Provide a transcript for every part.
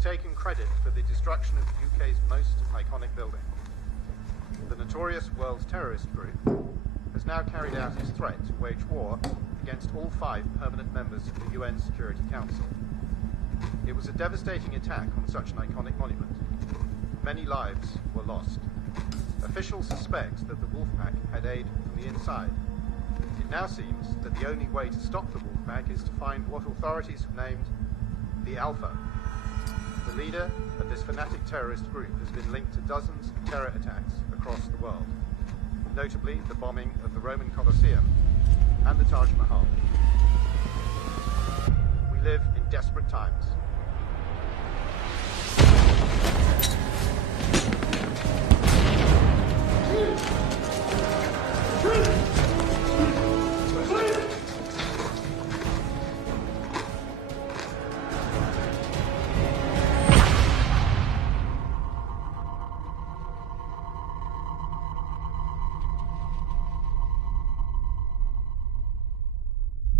Taken credit for the destruction of the UK's most iconic building. The notorious World Terrorist Group has now carried out its threat to wage war against all 5 permanent members of the UN Security Council. It was a devastating attack on such an iconic monument. Many lives were lost. Officials suspect that the Wolfpack had aid from the inside. It now seems that the only way to stop the Wolfpack is to find what authorities have named the Alpha. The leader of this fanatic terrorist group has been linked to dozens of terror attacks across the world, notably the bombing of the Roman Colosseum and the Taj Mahal. We live in desperate times.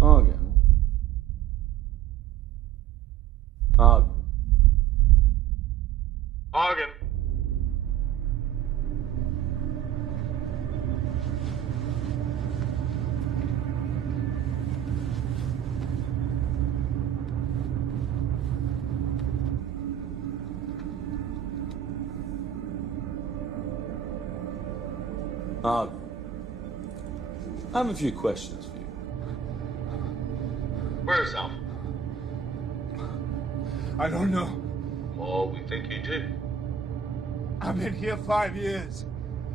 Argon. Argon. I have a few questions for you. Where is Alpha? I don't know. Oh, we think you do. I've been here 5 years.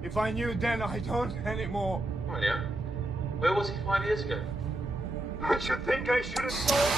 If I knew then, I don't anymore. Oh, yeah? Where was he 5 years ago? I should think I should have told.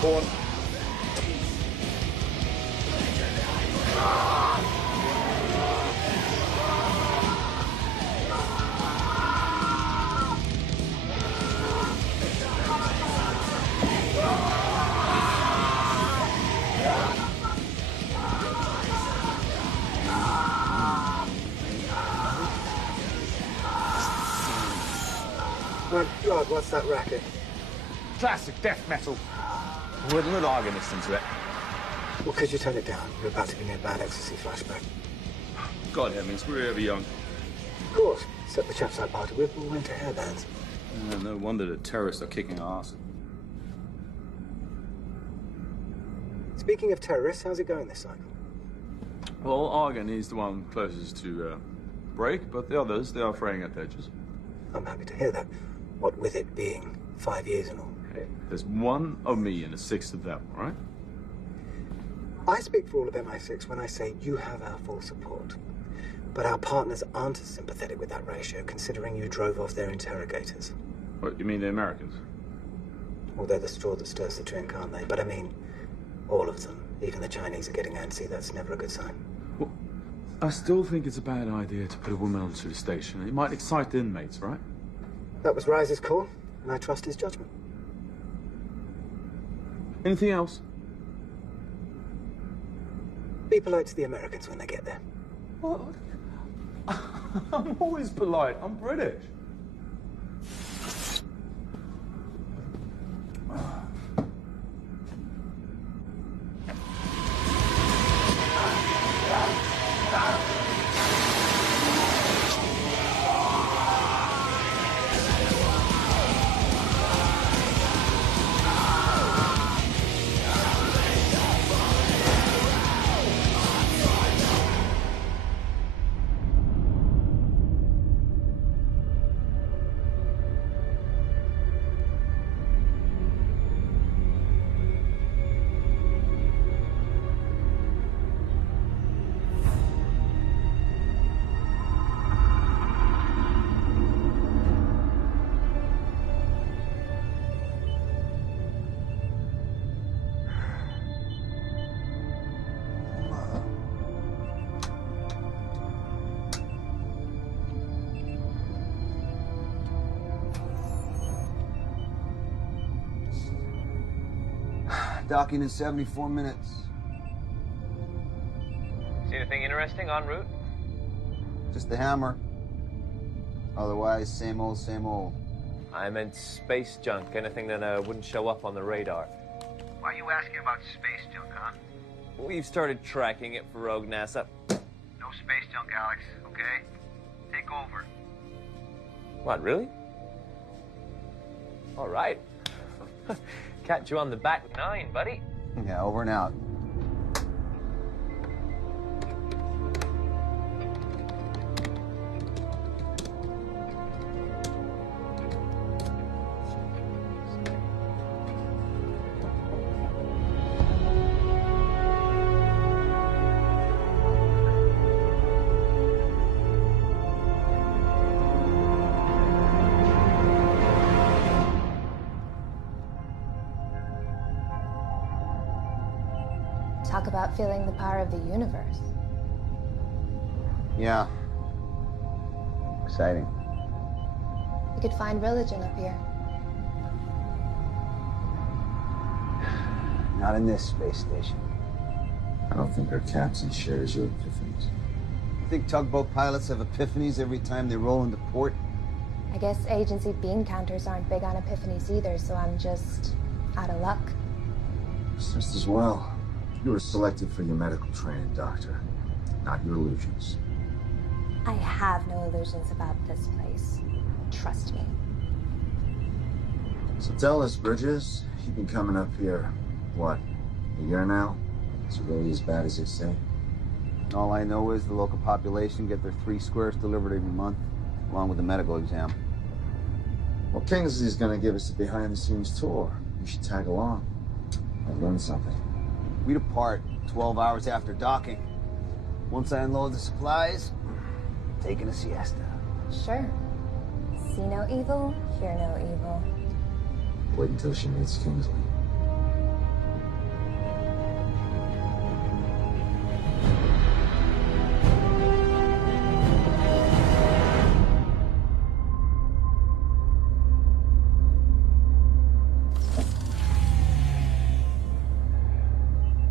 Go on. My God, what's that racket? Classic death metal. With a little organist into it. Well, could you turn it down? You're about to give me a bad ecstasy flashback. God, Hemmings, we're ever young. Of course. Except the chaps I party with all went to hairbands. No wonder the terrorists are kicking our ass. Speaking of terrorists, how's it going this cycle? Well, Argon is the one closest to break, but the others, they are fraying at the edges. I'm happy to hear that. What with it being 5 years and all. Hey, there's one of me and a sixth of them, all right? I speak for all of MI6 when I say you have our full support. But our partners aren't as sympathetic with that ratio, considering you drove off their interrogators. What, you mean the Americans? Well, they're the straw that stirs the drink, aren't they? But I mean, all of them. Even the Chinese are getting antsy. That's never a good sign. Well, I still think it's a bad idea to put a woman onto the station. It might excite the inmates, right? That was Rise's call, and I trust his judgment. Anything else? Be polite to the Americans when they get there. What? I'm always polite. I'm British. Docking in 74 minutes. See anything interesting en route? Just the hammer. Otherwise, same old, same old. I meant space junk, anything that wouldn't show up on the radar. Why are you asking about space junk, huh? We've started tracking it for rogue NASA. No space junk, Alex, okay? Take over. What, really? All right. Catch you on the back nine, buddy. Yeah, over and out. Talk about feeling the power of the universe. Yeah. Exciting. You could find religion up here. Not in this space station. I don't think our captain shares your epiphanies. You think tugboat pilots have epiphanies every time they roll into port? I guess agency bean counters aren't big on epiphanies either, so I'm just out of luck. It's just as well. You were selected for your medical training, Doctor, not your illusions. I have no illusions about this place. Trust me. So tell us, Bridges, you've been coming up here, what, a year now? Is it really as bad as they say? All I know is the local population get their 3 squares delivered every month, along with a medical exam. Well, Kingsley's gonna give us a behind-the-scenes tour. You should tag along. I've learned something. We depart 12 hours after docking. Once I unload the supplies, taking a siesta. Sure. See no evil, hear no evil. Wait until she meets Kingsley.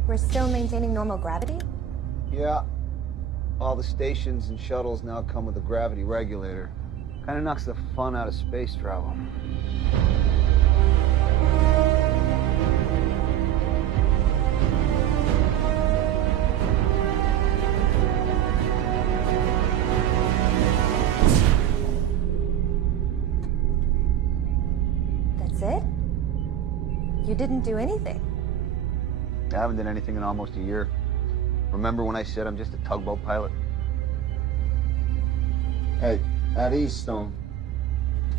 We're still maintaining normal gravity? Yeah. All the stations and shuttles now come with a gravity regulator. Kind of knocks the fun out of space travel. That's it? You didn't do anything. I haven't done anything in almost a year. Remember when I said I'm just a tugboat pilot? Hey, at Eaststone,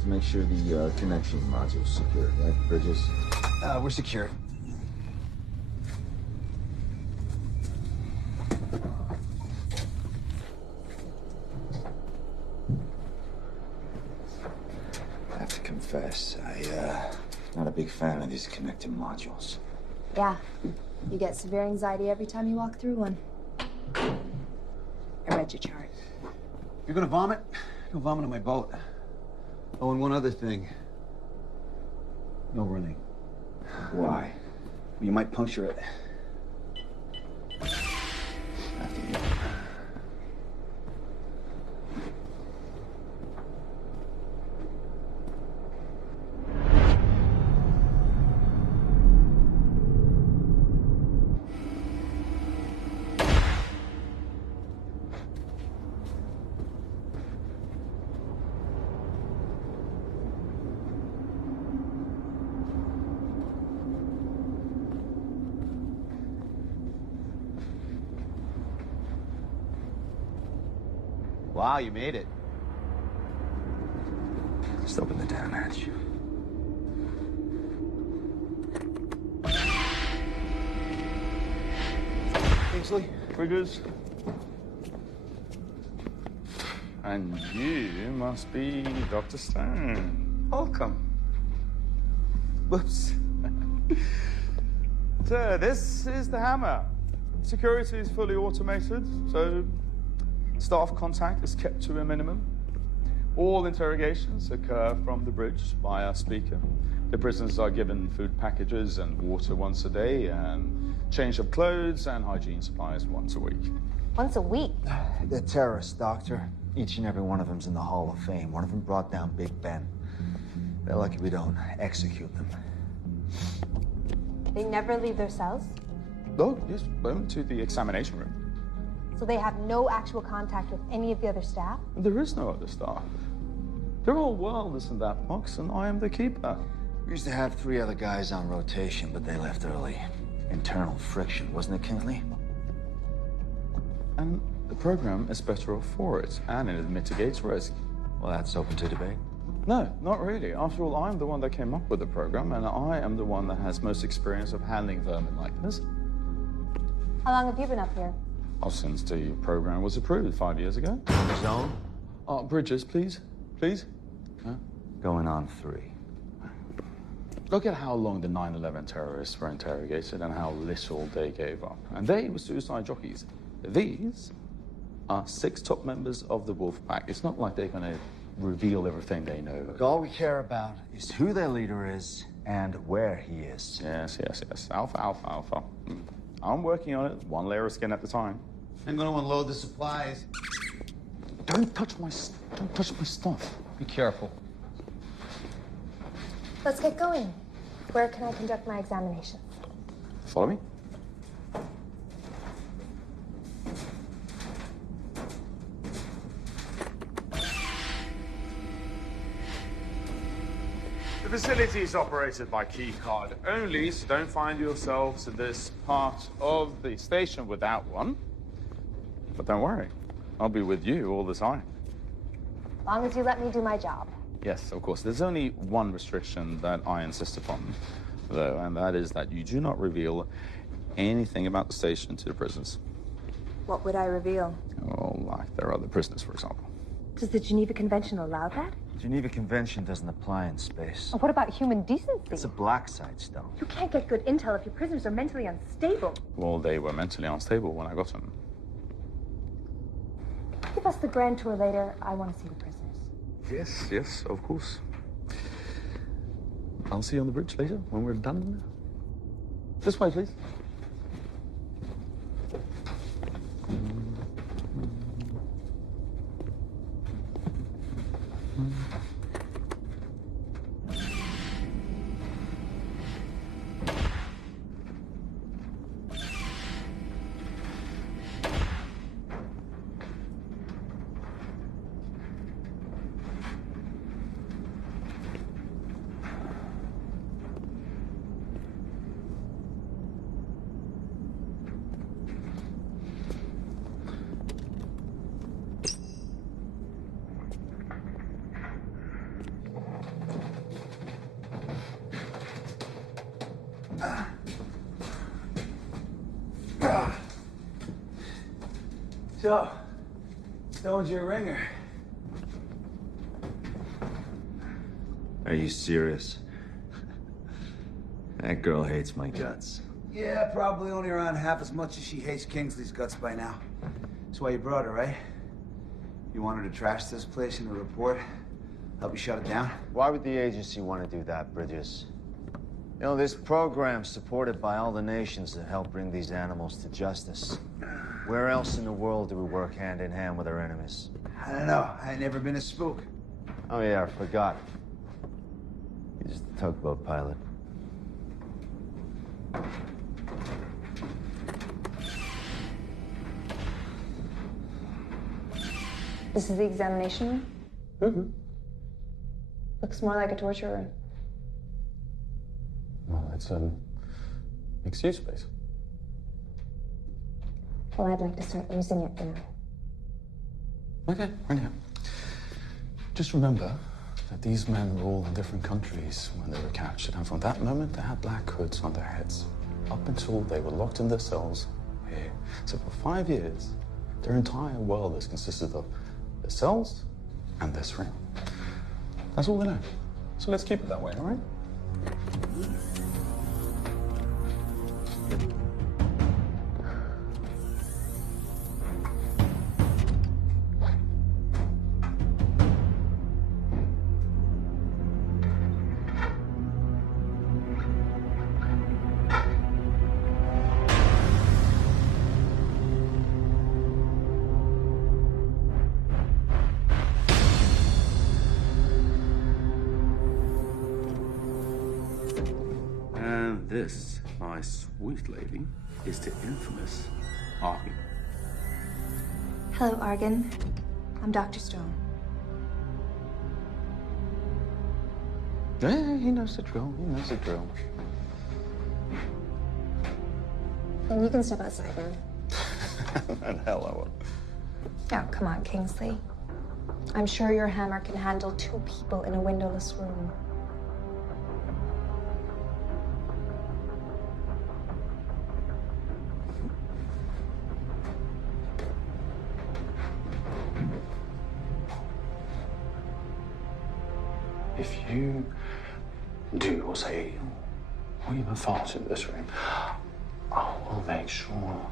to make sure the connection module's secure, right, Bridges? We're secure. I have to confess, not a big fan of these connecting modules. Yeah. You get severe anxiety every time you walk through one. I read your chart. You're gonna vomit? Go vomit on my boat. Oh, and one other thing. No running. Why? You might puncture it. After you. Wow, you made it. Just open the damn hatch. Kingsley, Bridges. And you must be Dr. Stone. Welcome. Whoops. So, this is the hammer. Security is fully automated, so staff contact is kept to a minimum. All interrogations occur from the bridge via speaker. The prisoners are given food packages and water once a day, and change of clothes and hygiene supplies once a week. Once a week? They're terrorists, Doctor. Each and every one of them's in the Hall of Fame. One of them brought down Big Ben. They're lucky we don't execute them. They never leave their cells? Oh, yes, went to the examination room. So they have no actual contact with any of the other staff? There is no other staff. Their whole world is in that box, and I am the keeper. We used to have 3 other guys on rotation, but they left early. Internal friction, wasn't it, Kingsley? And the program is better off for it, and it mitigates risk. Well, that's open to debate. No, not really. After all, I'm the one that came up with the program, and I am the one that has most experience of handling vermin like this. How long have you been up here? Oh, since the program was approved 5 years ago. Zone? Bridges, please. Please. Huh? Going on 3. Look at how long the 9/11 terrorists were interrogated and how little they gave up. And they were suicide jockeys. These are 6 top members of the Wolf Pack. It's not like they're going to reveal everything they know. Look, all we care about is who their leader is and where he is. Yes. Alpha. I'm working on it, 1 layer of skin at a time. I'm going to unload the supplies. Don't touch my stuff. Be careful. Let's get going. Where can I conduct my examination? Follow me. The facility is operated by key card only, so don't find yourselves in this part of the station without one. But don't worry, I'll be with you all the time. As long as you let me do my job. Yes, of course. There's only one restriction that I insist upon, though, and that is that you do not reveal anything about the station to the prisoners. What would I reveal? Oh, like their other prisoners, for example. Does the Geneva Convention allow that? The Geneva Convention doesn't apply in space. What about human decency? It's a black site, Stone. You can't get good intel if your prisoners are mentally unstable. Well, they were mentally unstable when I got them. Give us the grand tour later. I want to see the prisoners. Yes, of course. I'll see you on the bridge later when we're done. This way, please. So, Stone's your ringer. Are you serious? That girl hates my guts. Yeah, probably only around half as much as she hates Kingsley's guts by now. That's why you brought her, right? You want her to trash this place in a report? Help you shut it down? Why would the agency want to do that, Bridges? You know, this program's supported by all the nations that help bring these animals to justice. Where else in the world do we work hand in hand with our enemies? I don't know. I ain't never been a spook. Oh yeah, I forgot. You're just a tugboat pilot. This is the examination room? Mm-hmm. Looks more like a torture room. Well, it's mixed-use space. Well, I'd like to start using it now. Okay, right here. Just remember that these men were all in different countries when they were captured, and from that moment they had black hoods on their heads, up until they were locked in their cells here. So for 5 years, their entire world has consisted of the cells and this ring. That's all they know. So let's keep it that way, all right? This, my sweet lady, is the infamous Argon. Hello, Argon. I'm Dr. Stone. Yeah, he knows the drill. He knows the drill. And you can step outside now. And hell I will. Oh, come on, Kingsley. I'm sure your hammer can handle 2 people in a windowless room. If you do or say or even fart in this room, I will make sure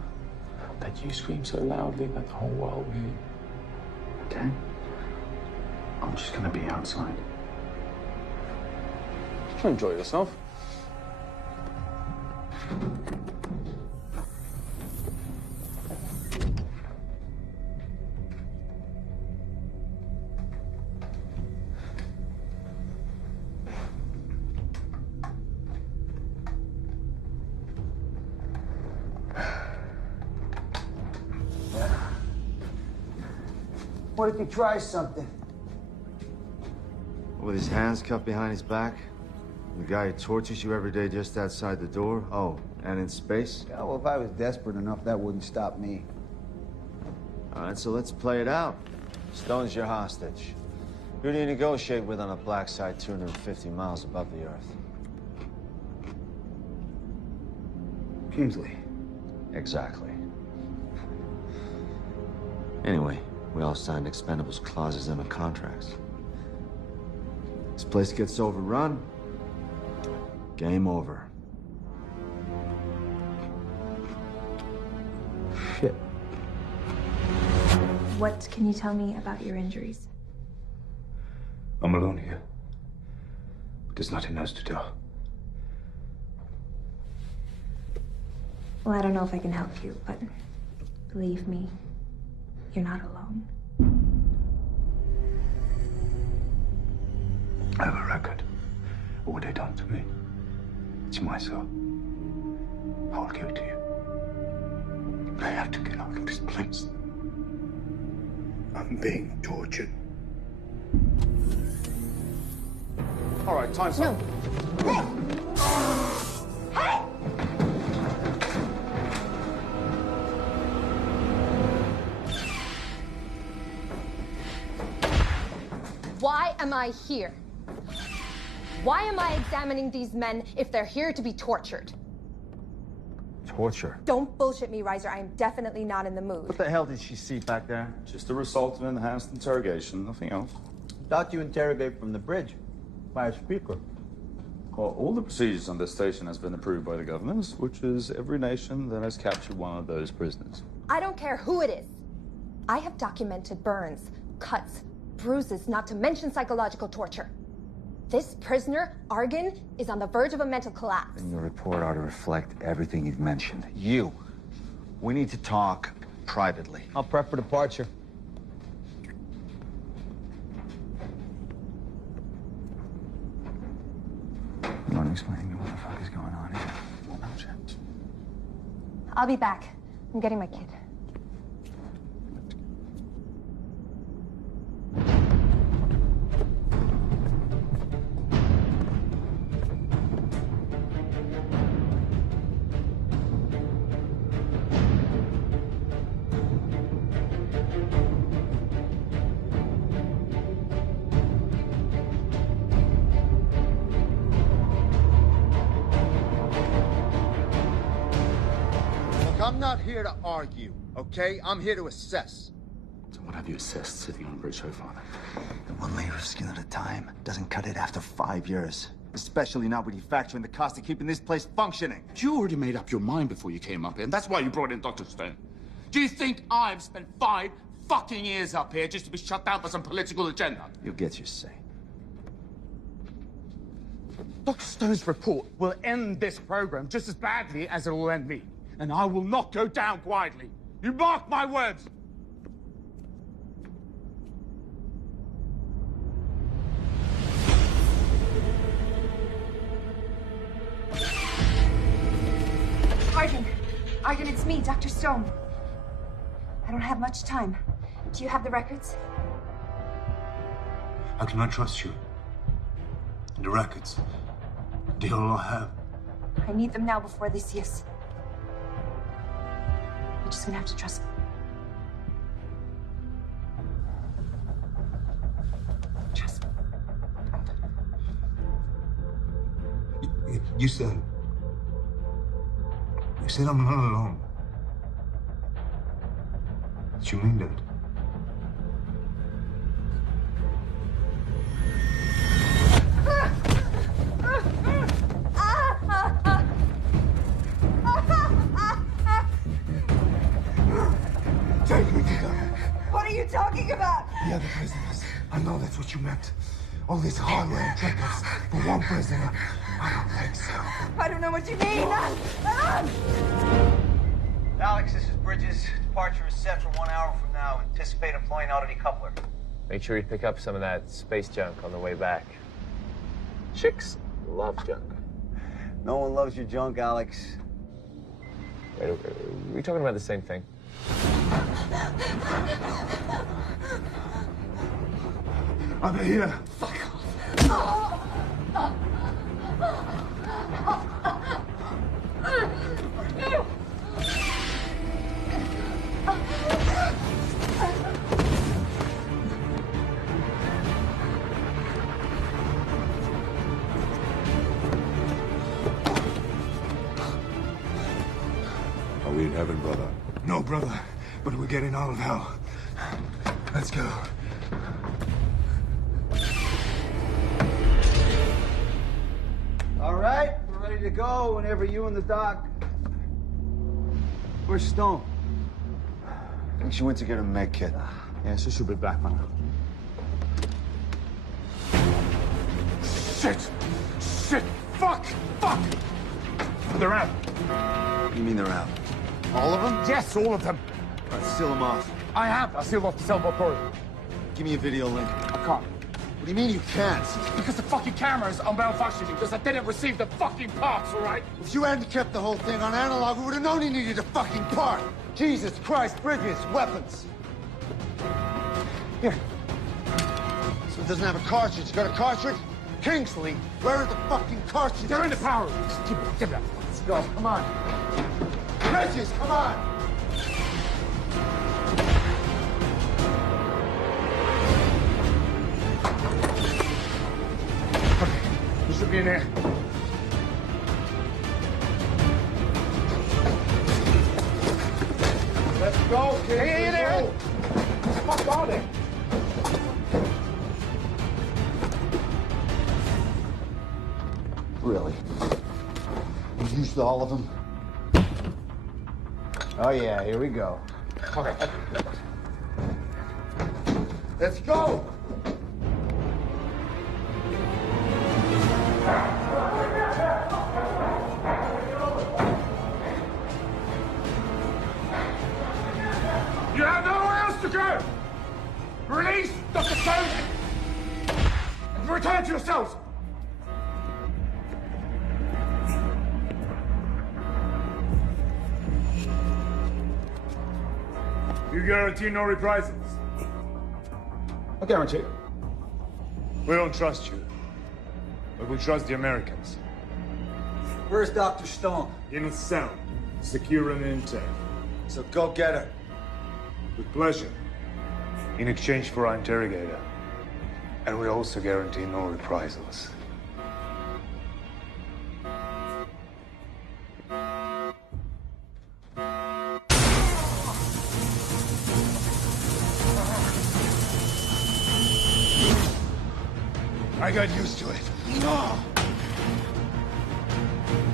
that you scream so loudly that the whole world will hear you. Okay? I'm just gonna be outside. Enjoy yourself. What if you try something? With his hands cuffed behind his back? The guy who tortures you every day just outside the door? Oh, and in space? Yeah, well, if I was desperate enough, that wouldn't stop me. All right, so let's play it out. Stone's your hostage. Who do you negotiate with on a black site 250 miles above the Earth? Kingsley. Exactly. Anyway, we all signed expendables clauses in the contracts. This place gets overrun. Game over. Shit. What can you tell me about your injuries? I'm alone here. There's nothing else to tell. Well, I don't know if I can help you, but believe me, you're not alone. I have a record of what they done to me. It's my soul. I will give it to you. I have to get out of this place. I'm being tortured. All right, time's up. Why am I here? Why am I examining these men if they're here to be tortured? Torture? Don't bullshit me, Reiser. I am definitely not in the mood. What the hell did she see back there? Just a result of enhanced interrogation, nothing else. Thought you interrogate from the bridge by a speaker. Well, all the procedures on this station has been approved by the governors, which is every nation that has captured one of those prisoners. I don't care who it is. I have documented burns, cuts, bruises, not to mention psychological torture. This prisoner, Argan, is on the verge of a mental collapse. And your report ought to reflect everything you've mentioned. You. We need to talk privately. I'll prep for departure. You want to explain to me what the fuck is going on here? No, Jet. I'll be back. I'm getting my kid. I'm not here to argue, okay? I'm here to assess. So what have you assessed sitting on the bridge so far? One layer of skin at a time doesn't cut it after 5 years. Especially not when you factor in the cost of keeping this place functioning. You already made up your mind before you came up here, and that's why you brought in Dr. Stone. Do you think I've spent 5 fucking years up here just to be shut down for some political agenda? You'll get your say. Dr. Stone's report will end this program just as badly as it will end me. And I will not go down quietly. You mark my words. Argan, it's me, Dr. Stone. I don't have much time. Do you have the records? How can I trust you? The records. They all I have. I need them now before they see us. You're just gonna have to trust me. Trust me. You said I'm not alone. Did you mean that? Take me to them. What are you talking about? The other prisoners. I know that's what you meant. All this hardware and trinkets for one prisoner. I don't think so. I don't know what you mean. Alex, this is Bridges. Departure is set for 1 hour from now. Anticipate employing Oddity Coupler. Make sure you pick up some of that space junk on the way back. Chicks love junk. No one loves your junk, Alex. Wait, are we talking about the same thing? Are they here? Fuck off. Are we in heaven, brother? No, brother. But we're getting out of hell. Let's go. All right, we're ready to go whenever you and the doc. Where's Stone? I think she went to get a med kit. Yeah, so she'll be back now. Shit! Shit! Fuck! Fuck! They're out. What do you mean they're out? All of them? Yes, all of them. Let's seal them off. I have. I sealed off the sailboat corridor. Give me a video link. I can't. What do you mean you can't? Because the fucking cameras are malfunctioning. Because I didn't receive the fucking parts, all right? If you hadn't kept the whole thing on analog, we would have known you needed a fucking part. Jesus Christ, Bridges, weapons. Here. So it doesn't have a cartridge. Got a cartridge? Kingsley, where are the fucking cartridges? They're in the power room. Give it up. Let's go. Come on. Bridges, come on. should be in here. Let's go, kid. Hey, in there! What are they? Really? You used all of them? Oh, yeah, here we go. Okay. Let's go! You have nowhere else to go! Release Dr. Stone and return to yourselves! You guarantee no reprisals? I guarantee. We don't trust you, but we trust the Americans. Where's Dr. Stone? In a cell, secure and intact. So go get her. With pleasure. In exchange for our interrogator. And we also guarantee no reprisals. I got used to it.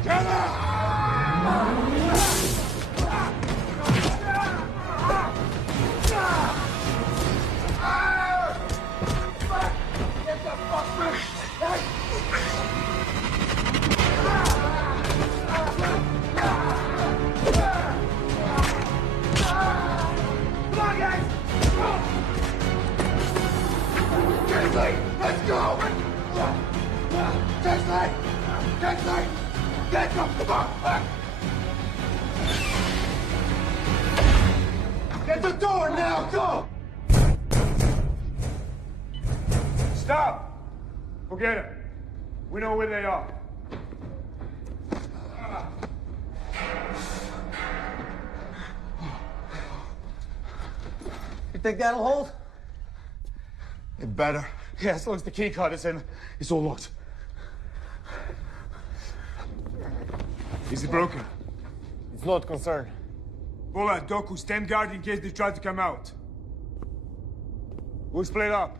Get Let's go! Kingsley! Kingsley! Get up! Come on! Get the door now! Go! Stop! Forget it. We know where they are. You think that'll hold? It better. Yeah, as long as the key card is in, it's all locked. Is it broken? It's not concerned. Bola, Doku, stand guard in case they try to come out. We'll split up.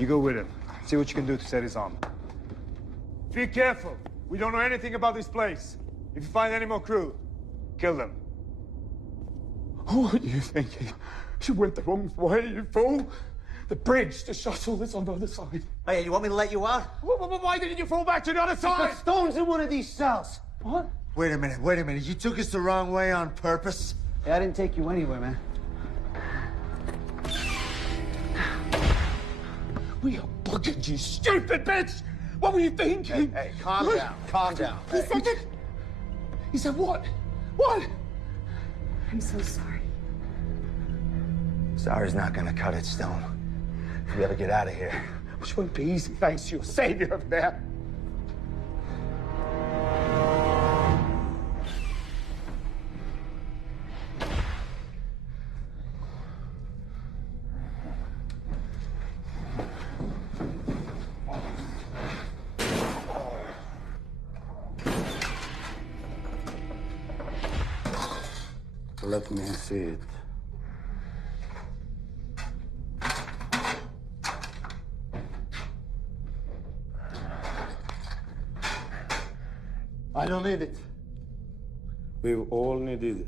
You go with him. See what you can do to set his arm. Be careful. We don't know anything about this place. If you find any more crew, kill them. What are you thinking? You went the wrong way, you fool. The bridge, the shuttle is on the other side. Oh, yeah, you want me to let you out? Why didn't you fall back to the other side? Because Stone's in one of these cells. What? Wait a minute. You took us the wrong way on purpose? Yeah, I didn't take you anywhere, man. We are bugging you, stupid bitch! What were you thinking? Hey, calm down. Calm down. He said that. He said what? What? I'm so sorry. Sorry's not gonna cut it, Stone. We gotta get out of here. Which won't be easy thanks to your savior over there. Let me see it. I don't need it. We've all needed it.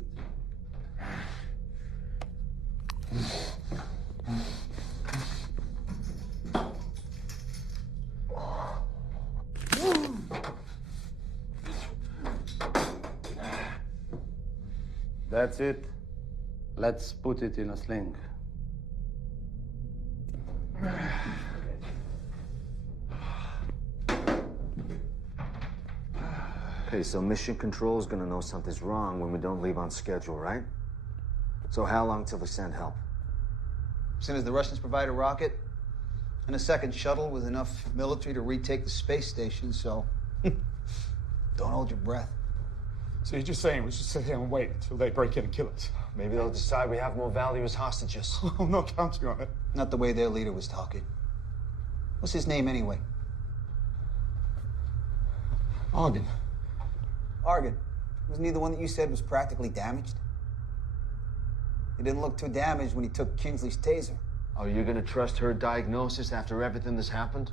That's it. Let's put it in a sling. Okay, so Mission Control is gonna know something's wrong when we don't leave on schedule, right? So how long till they send help? As soon as the Russians provide a rocket and a second shuttle with enough military to retake the space station, so don't hold your breath. So you're just saying we should sit here and wait until they break in and kill us? Maybe they'll decide we have more value as hostages. I'm not counting on it. Not the way their leader was talking. What's his name anyway? Argon. Argon. Wasn't he the one that you said was practically damaged? He didn't look too damaged when he took Kingsley's taser. Are you gonna trust her diagnosis after everything that's happened?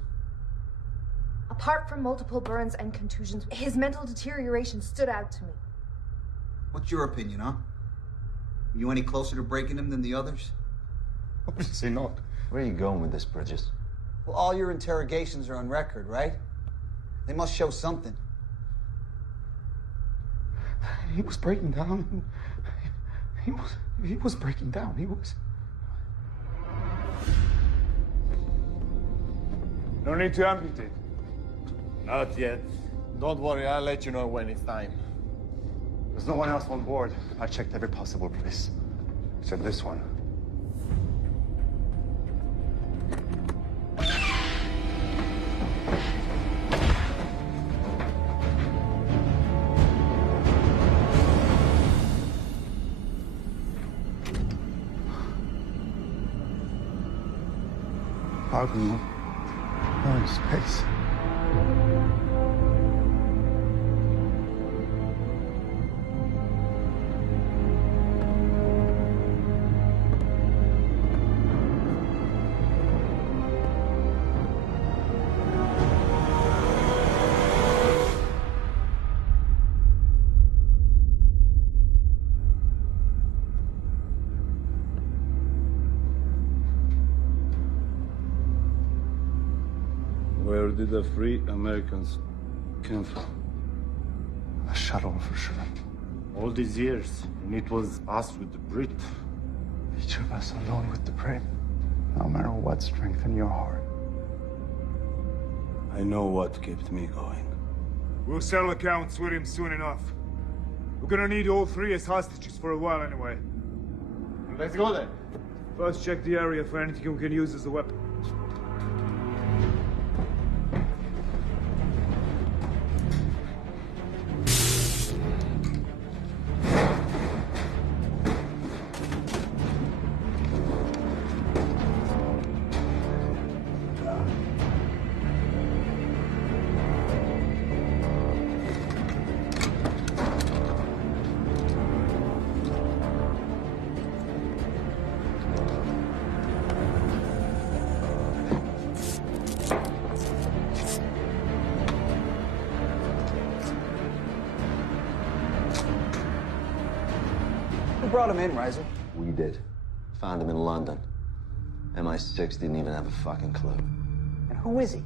Apart from multiple burns and contusions, his mental deterioration stood out to me. What's your opinion, huh? Are you any closer to breaking him than the others? Obviously not. Where are you going with this, Bridges? Well, all your interrogations are on record, right? They must show something. He was breaking down. He was breaking down. He was. No need to amputate. Not yet. Don't worry, I'll let you know when it's time. There's no one else on board. I checked every possible place, except this one. How can you go in space? Where did the free Americans come from? A shuttle, for sure. All these years, and it was us with the Brit. Each of us alone with the Brit. No matter what strengthened your heart. I know what kept me going. We'll settle accounts with him soon enough. We're gonna need all three as hostages for a while anyway. Let's go then. First, check the area for anything we can use as a weapon. Who brought him in, Reiser? We did. Found him in London. MI6 didn't even have a fucking clue. And who is he?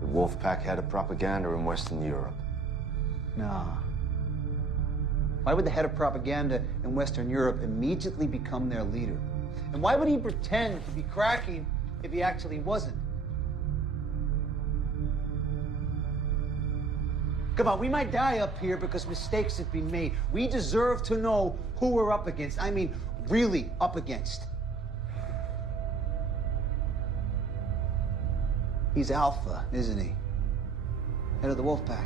The Wolfpack head of propaganda in Western Europe. Nah. Why would the head of propaganda in Western Europe immediately become their leader? And why would he pretend to be cracking if he actually wasn't? Come on, we might die up here because mistakes have been made. We deserve to know who we're up against. I mean, really up against. He's Alpha, isn't he? Head of the Wolfpack.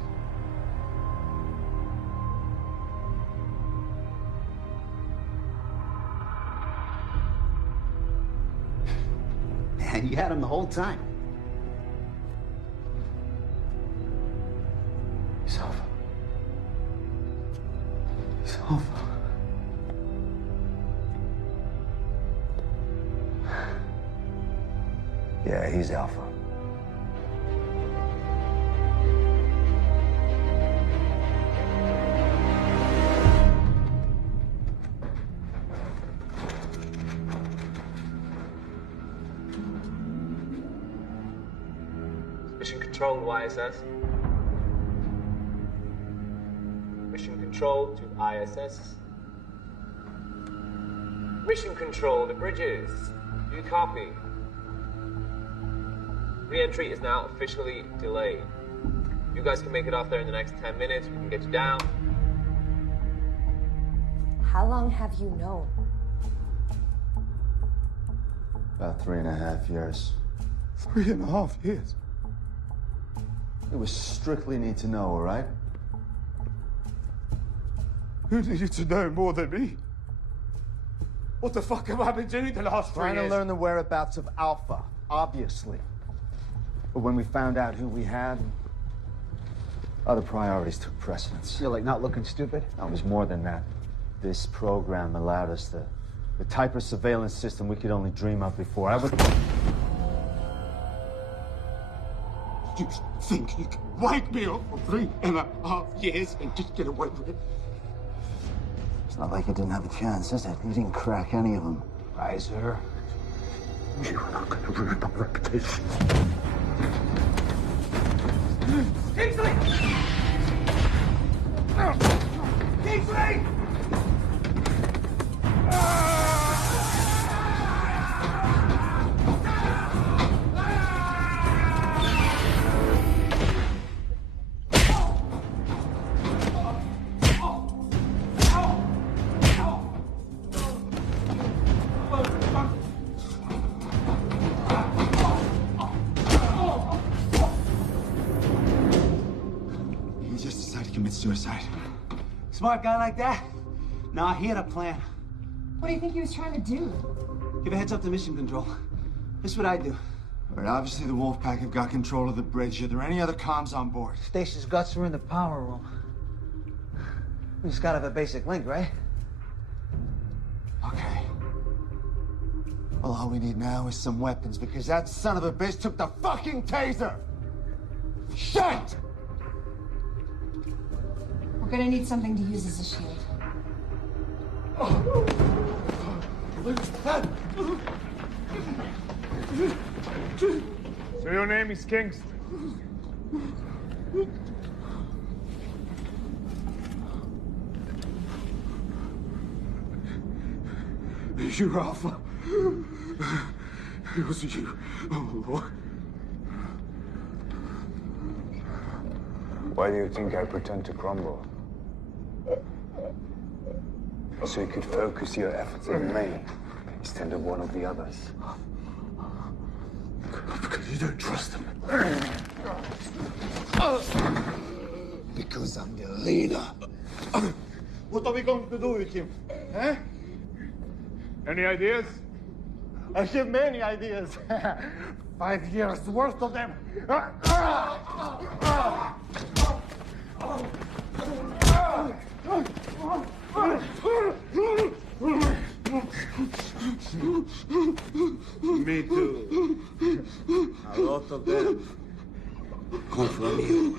Man, you had him the whole time. He's Alpha. He's Alpha. Yeah, he's Alpha. Mission Control to ISS. Mission Control to ISS. Mission Control to Bridges. Do you copy? Re-entry is now officially delayed. You guys can make it off there in the next 10 minutes. We can get you down. How long have you known? About 3.5 years. 3.5 years? It was strictly need to know, all right? Who needed to know more than me? What the fuck have I been doing the last 3 years? Trying to learn the whereabouts of Alpha, obviously. But when we found out who we had, Other priorities took precedence. You're like not looking stupid? No, it was more than that. This program allowed us the type of surveillance system we could only dream of before. I would... You think you can wipe me up for 3.5 years and just get away with it? It's not like you didn't have a chance, is it? You didn't crack any of them. Aye, sir. You are not going to ruin my reputation. Kingsley! Kingsley! He just decided to commit suicide. Smart guy like that? Nah, he had a plan. What do you think he was trying to do? Give a heads up to mission control. This is what I do. All right, obviously the Wolfpack have got control of the bridge. Are there any other comms on board? Stacy's guts are in the power room. We just gotta have a basic link, right? Okay. Well, all we need now is some weapons, because that son of a bitch took the fucking taser! Shit! We're gonna need something to use as a shield. So your name is Kingsley? You're Alpha. It was you. Oh, Lord. Why do you think I pretend to crumble? So you could focus your efforts on me instead of one of the others. Because you don't trust him. Because I'm the leader. What are we going to do with him? Eh? Any ideas? I have many ideas. 5 years worth of them. Me too. A lot of them come from you.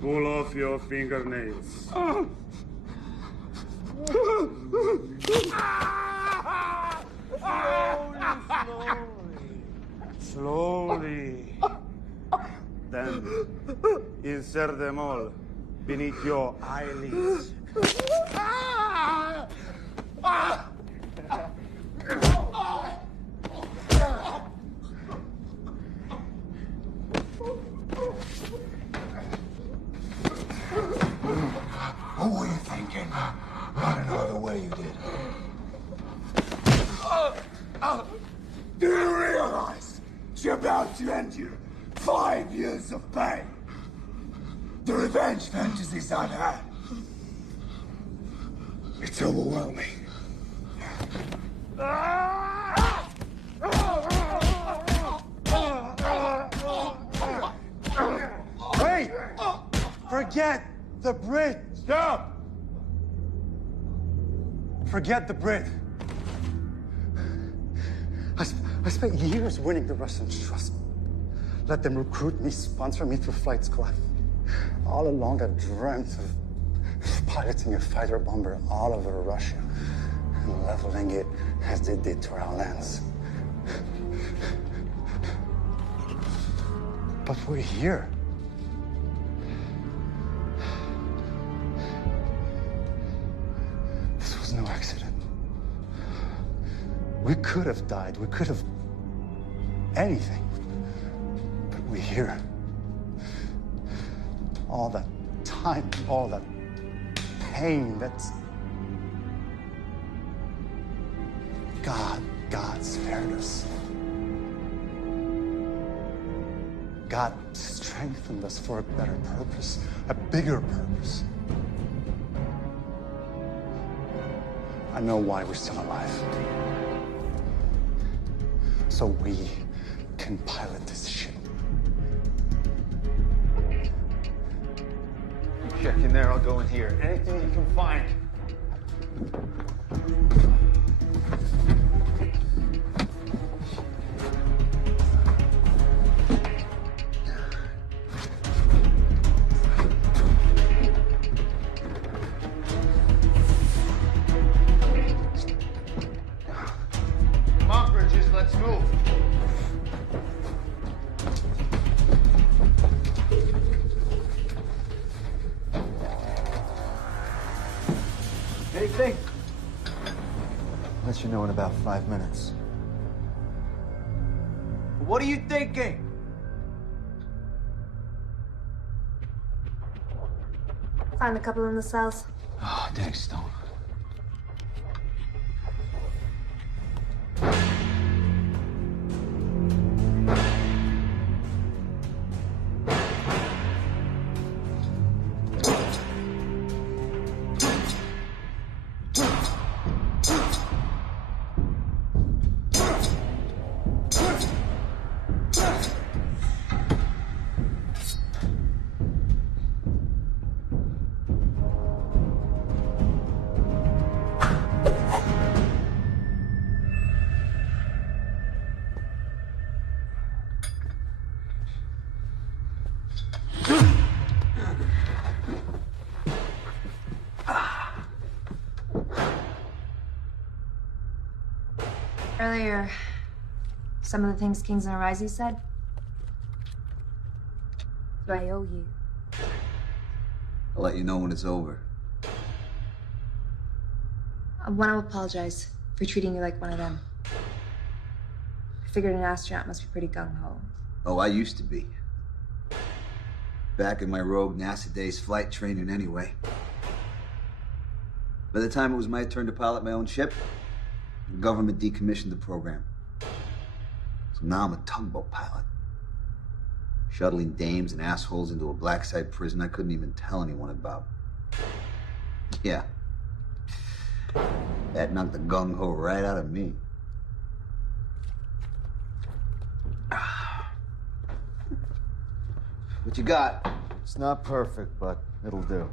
Pull off your fingernails. Slowly. Then insert them all beneath your eyelids. What were you thinking? Running all the way you did. Do you realize you're about to end your 5 years of pain? The revenge fantasies I've had. It's overwhelming. Wait! Forget the bridge! Stop! Forget the bridge. I spent years winning the Russians' trust. Let them recruit me, sponsor me through flight school. All along, I've dreamt of piloting a fighter bomber all over Russia and leveling it as they did to our lands. But we're here. This was no accident. We could have died. We could have anything. But we're here. All that time, all that pain, that's... God spared us. God strengthened us for a better purpose, a bigger purpose. I know why we're still alive. So we can pilot this ship. You check in there, I'll go in here. Anything you can find. Come on, Bridges, let's move. Anything? Let you know in about 5 minutes. What are you thinking? Find a couple in the cells. Oh, thanks, Stone. Earlier, some of the things Kings and Arise said, I owe you. I'll let you know when it's over. I want to apologize for treating you like one of them. I figured an astronaut must be pretty gung-ho. Oh, I used to be. Back in my rogue NASA days, flight training anyway. By the time it was my turn to pilot my own ship, the government decommissioned the program. So now I'm a tugboat pilot. Shuttling dames and assholes into a black site prison I couldn't even tell anyone about. Yeah. That knocked the gung-ho right out of me. What you got? It's not perfect, but it'll do.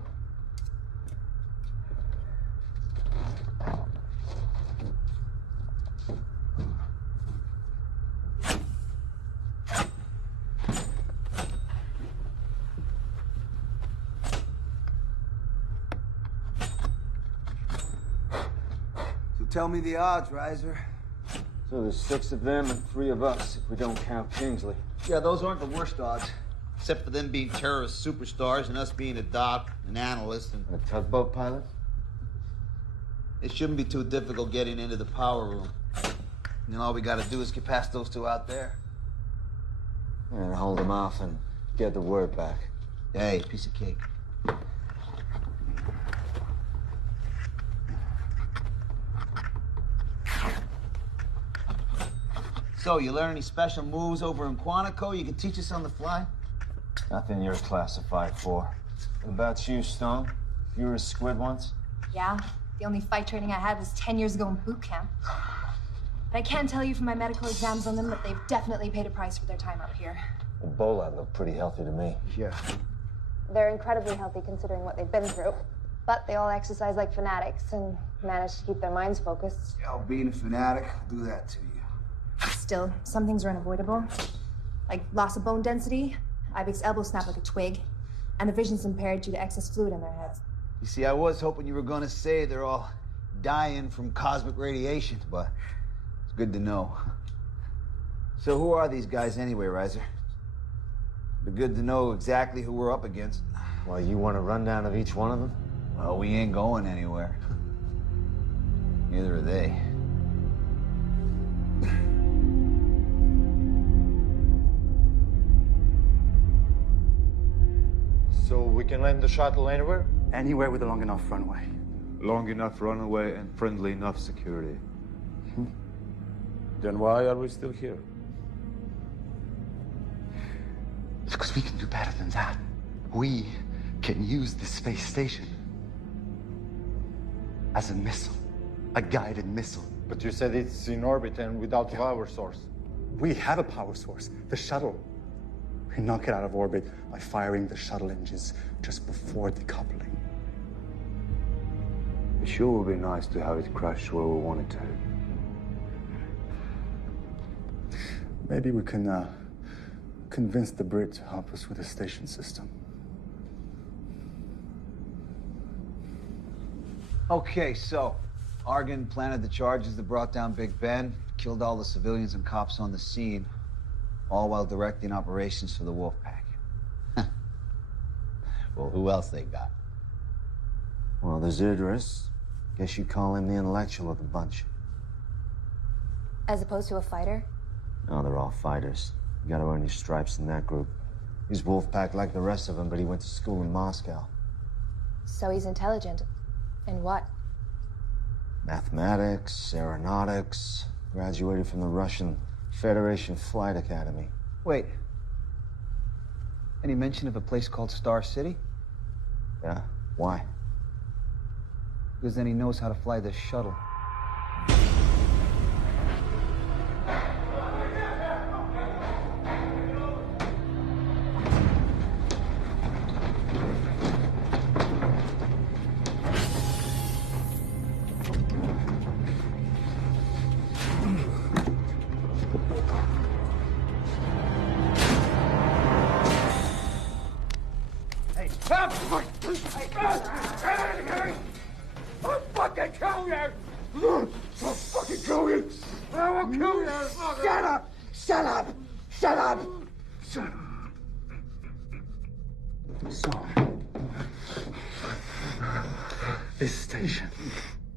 Tell me the odds, Riser. So there's 6 of them and 3 of us, if we don't count Kingsley. Yeah, those aren't the worst odds. Except for them being terrorist superstars and us being a doc, an analyst, and... A tugboat pilot? It shouldn't be too difficult getting into the power room. And then all we gotta do is get past those 2 out there. And hold them off and get the word back. Hey, piece of cake. So, you learn any special moves over in Quantico you can teach us on the fly? Nothing you're classified for. What about you, Stone? You were a squid once? Yeah, the only fight training I had was 10 years ago in boot camp. But I can tell you from my medical exams on them that they've definitely paid a price for their time up here. Ebola looked pretty healthy to me. Yeah. They're incredibly healthy considering what they've been through. But they all exercise like fanatics and manage to keep their minds focused. Yeah, being a fanatic will do that to you. Still, some things are unavoidable. Like loss of bone density, Ibex elbow snap like a twig, and the vision's impaired due to excess fluid in their heads. You see, I was hoping you were gonna say they're all dying from cosmic radiation, but it's good to know. So who are these guys anyway, Riser? Be good to know exactly who we're up against. Well, you want a rundown of each one of them? Well, we ain't going anywhere. Neither are they. So we can land the shuttle anywhere? Anywhere with a long enough runway. Long enough runaway and friendly enough security. Then why are we still here? Because we can do better than that. We can use the space station as a missile, a guided missile. But you said it's in orbit and without power source. We have a power source, the shuttle. We knock it out of orbit by firing the shuttle engines just before decoupling. It sure would be nice to have it crash where we want it to. Maybe we can convince the Brit to help us with the station system. Okay, so Argon planted the charges that brought down Big Ben, killed all the civilians and cops on the scene, all while directing operations for the Wolfpack. Well, who else they got? Well, there's Idris. Guess you call him the intellectual of the bunch. As opposed to a fighter? No, they're all fighters. You gotta earn your stripes in that group. He's Wolfpack like the rest of them, but he went to school in Moscow. So he's intelligent. In what? Mathematics, aeronautics, graduated from the Russian Federation Flight Academy. Wait. Any mention of a place called Star City? Yeah, why? Because then he knows how to fly this shuttle. I'll fucking kill you! I'll fucking kill you! I will kill you! Shut up! Shut up! Shut up! Shut up! So, this station.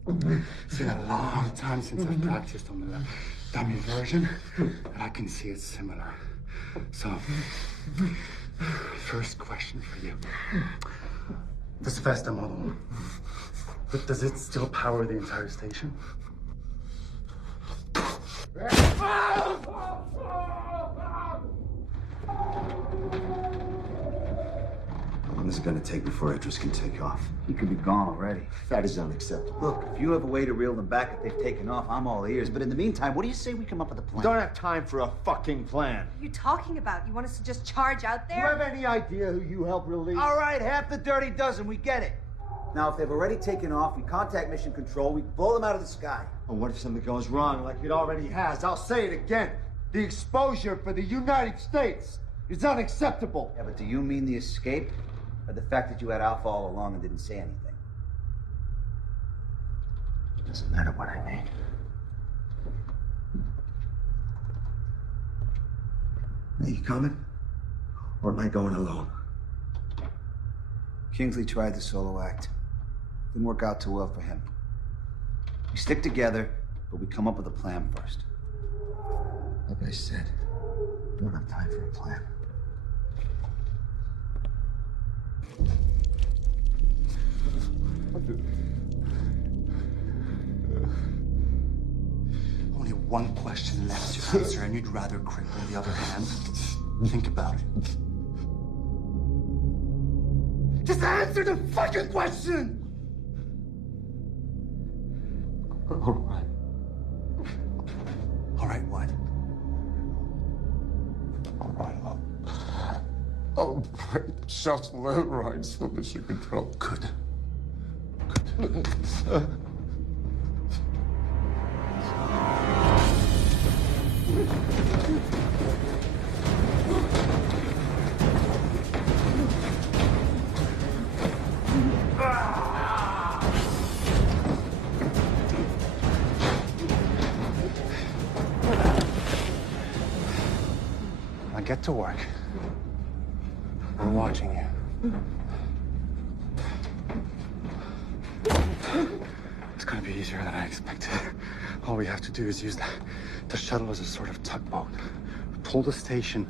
It's been a long time since I've practiced on the dummy version, and I can see it's similar. So, first question for you. This Vesta model, does it still power the entire station? How long is it gonna take before Idris can take off? He could be gone already. That is unacceptable. Look, if you have a way to reel them back if they've taken off, I'm all ears. But in the meantime, what do you say we come up with a plan? Don't have time for a fucking plan. What are you talking about? You want us to just charge out Do you there? have any idea who you helped release? All right, half the dirty dozen, we get it. Now, if they've already taken off, we contact Mission Control, we blow them out of the sky. And what if something goes wrong like it already has? I'll say it again. The exposure for the United States is unacceptable. Yeah, but do you mean the escape? Or the fact that you had Alpha all along and didn't say anything? Doesn't matter what I mean. Are you coming? Or am I going alone? Kingsley tried the solo act. Didn't work out too well for him. We stick together, but we come up with a plan first. Like I said, we don't have time for a plan. Only one question left to answer, and you'd rather cripple the other hand? Think about it. Just answer the fucking question! All right. All right, what? All right, I'll break the shuttle override so that you control. Good. Now get to work. We're watching you. It's gonna be easier than I expected. All we have to do is use the shuttle as a sort of tugboat. Pull the station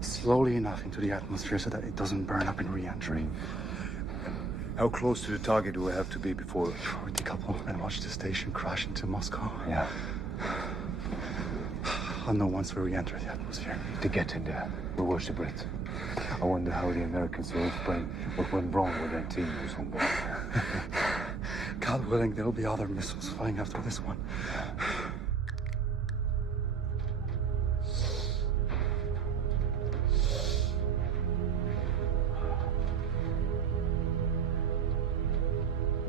slowly enough into the atmosphere so that it doesn't burn up in re-entry. How close to the target do we have to be before we decouple and watch the station crash into Moscow? Yeah. I'll know once we re-enter the atmosphere. To get in there, we watch the Brit. I wonder how the Americans will explain what went wrong with their team was on board. God willing, there'll be other missiles flying after this one.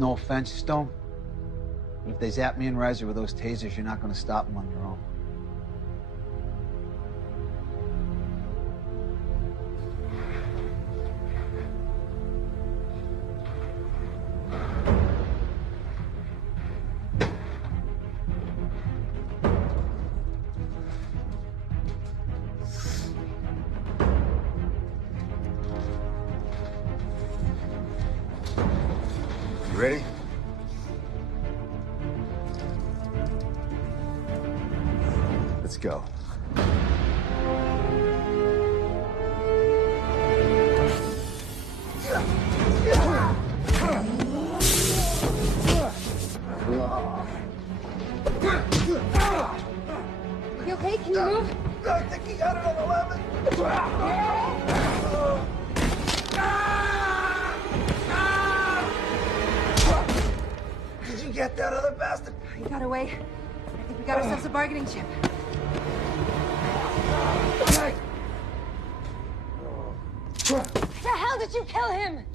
No offense, Stone. If they zap me and Reiser with those tasers, you're not going to stop them on your own. You ready? Let's go. You okay? Can you move? I think he got it on 11. Did you get that other bastard? He got away. I think we got ourselves a bargaining chip. The hell did you kill him?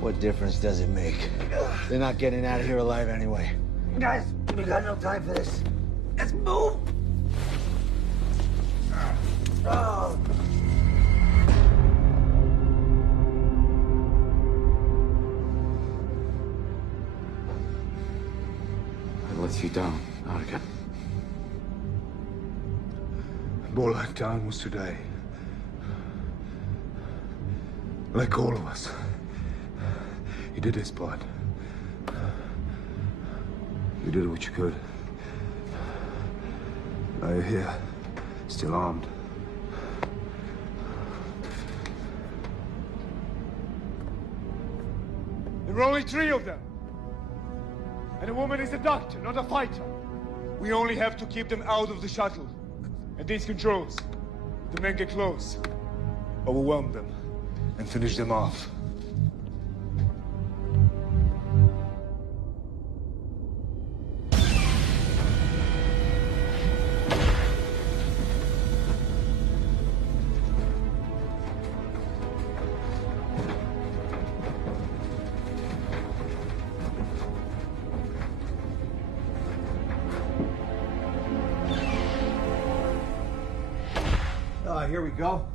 What difference does it make? They're not getting out of here alive anyway. Guys, we got no time for this. Let's move. Oh. I let you down, Argan. All I've done was today. Like all of us. He did his part. You did what you could. Now you're here, still armed. There are only 3 of them. And a woman is a doctor, not a fighter. We only have to keep them out of the shuttle. And these controls. The men get close. Overwhelm them. And finish them off. Here we go.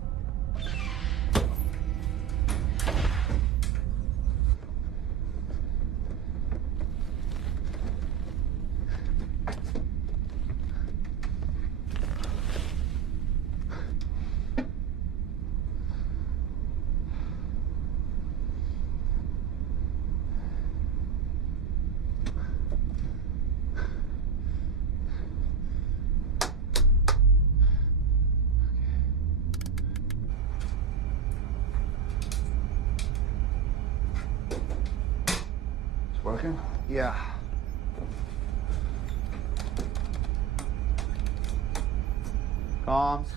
Working? Yeah. Comms.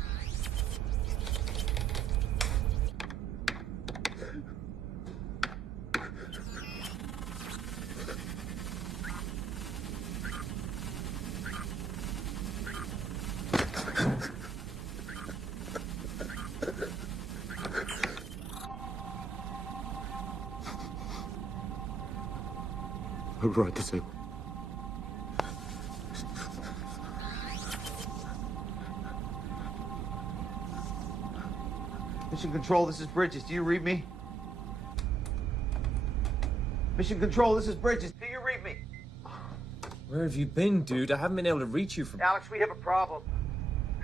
Right, disabled. Mission Control, this is Bridges. Do you read me? Mission Control, this is Bridges. Do you read me? Where have you been, dude? I haven't been able to reach you from... Alex, we have a problem.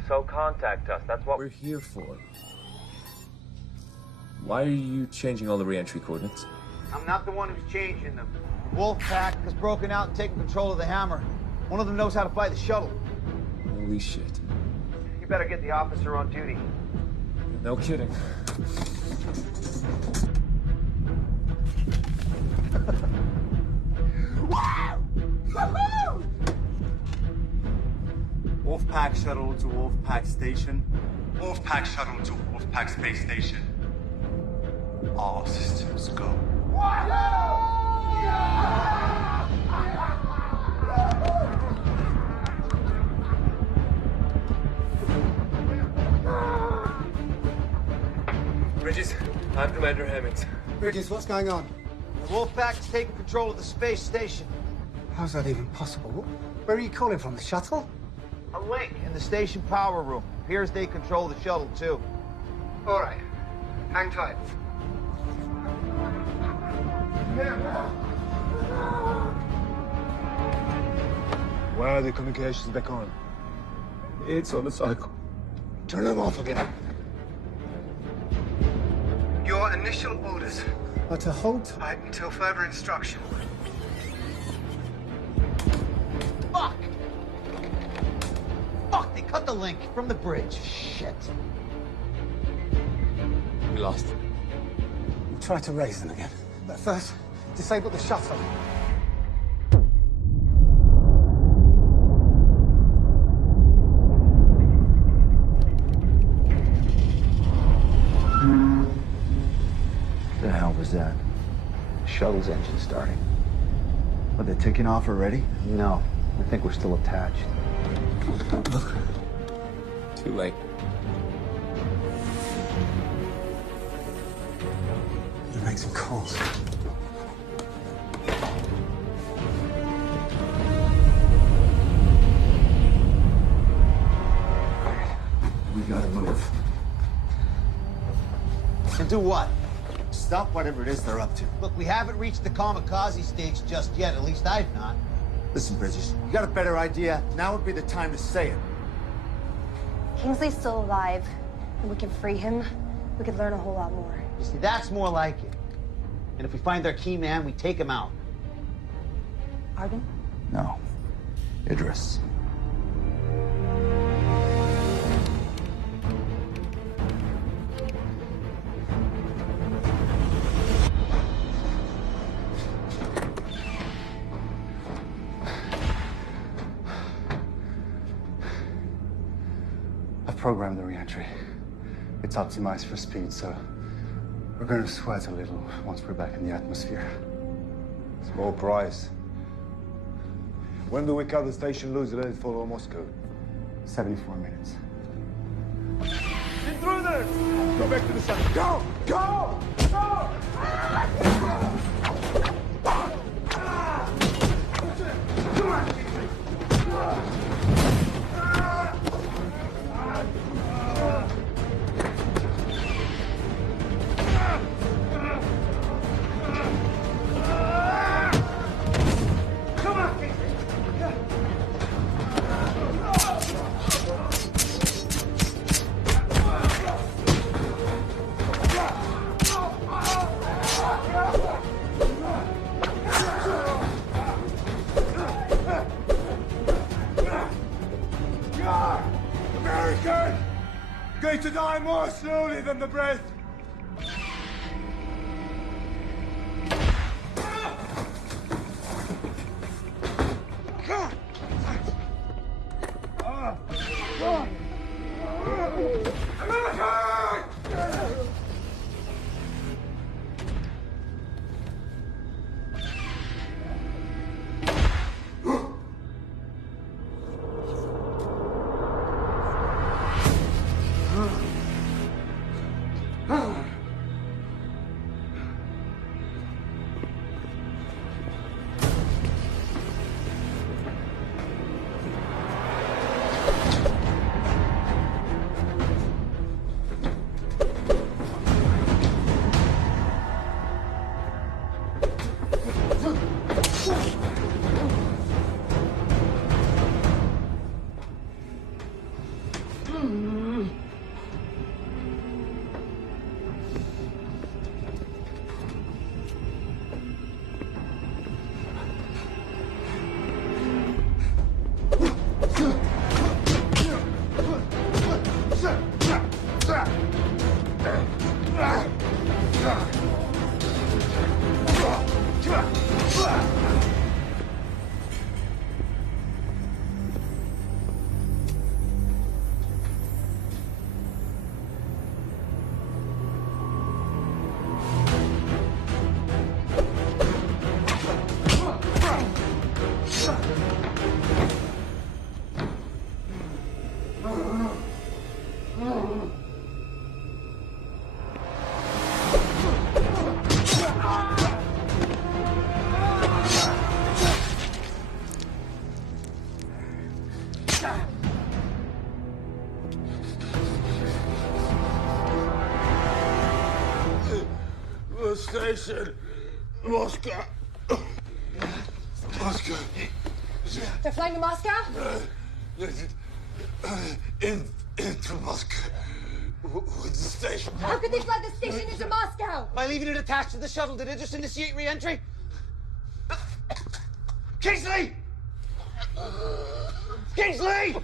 So contact us. That's what we're here for. Why are you changing all the re-entry coordinates? I'm not the one who's changing them. Wolfpack has broken out and taken control of the Hammer. One of them knows how to fly the shuttle. Holy shit. You better get the officer on duty. No kidding. Wolfpack shuttle to Wolfpack station. Wolfpack shuttle to Wolfpack space station. All systems go. Bridges, I'm Commander Hammonds. Bridges, what's going on? The Wolfpack's taking control of the space station. How's that even possible? Where are you calling from? The shuttle? A link in the station power room. Appears they control the shuttle, too. All right. Hang tight. Why are the communications back on? It's on the cycle. Turn them off again. Your initial orders are to hold tight until further instruction. Fuck! Fuck, they cut the link from the bridge. Shit. We lost them. We'll try to raise them again. But first, disable the shuttle. The hell was that? The shuttle's engine starting. Are they taking off already? No, I think we're still attached. Look. Too late. You make some calls. We gotta move. And do what? Stop whatever it is they're up to. Look, we haven't reached the kamikaze stage just yet. At least I've not. Listen, Bridges, you got a better idea? Now would be the time to say it. Kingsley's still alive, and we can free him. We could learn a whole lot more. You see, that's more like it. And if we find their key man, we take him out. Argon? No. Idris. I've programmed the re-entry. It's optimized for speed, so we're going to sweat a little once we're back in the atmosphere. Small price. When do we cut the station loose and let it follow Moscow? 74 minutes. Intruders! Go back to the sun. Go! Go! Go! Come on! American! Going to die more slowly than the breath. Station, Moscow. Moscow. They're flying to Moscow? Into Moscow. With the station. How could they fly the station into Moscow? By leaving it attached to the shuttle, did it just initiate re-entry? Kingsley! Kingsley!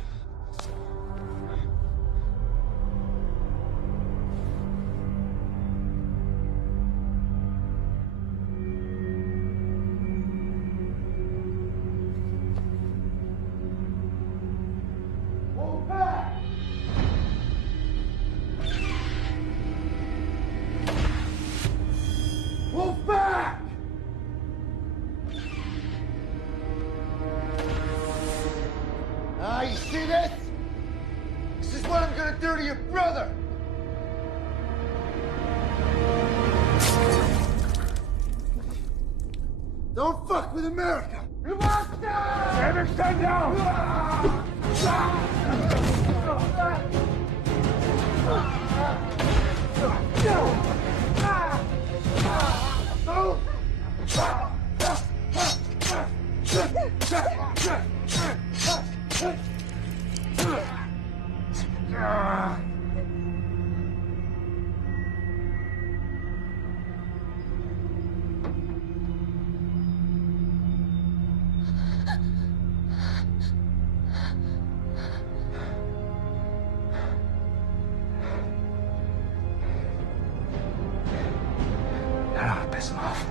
You see this? This is what I'm gonna do to your brother! Don't fuck with America! You monster! David, stand down! Piss him off.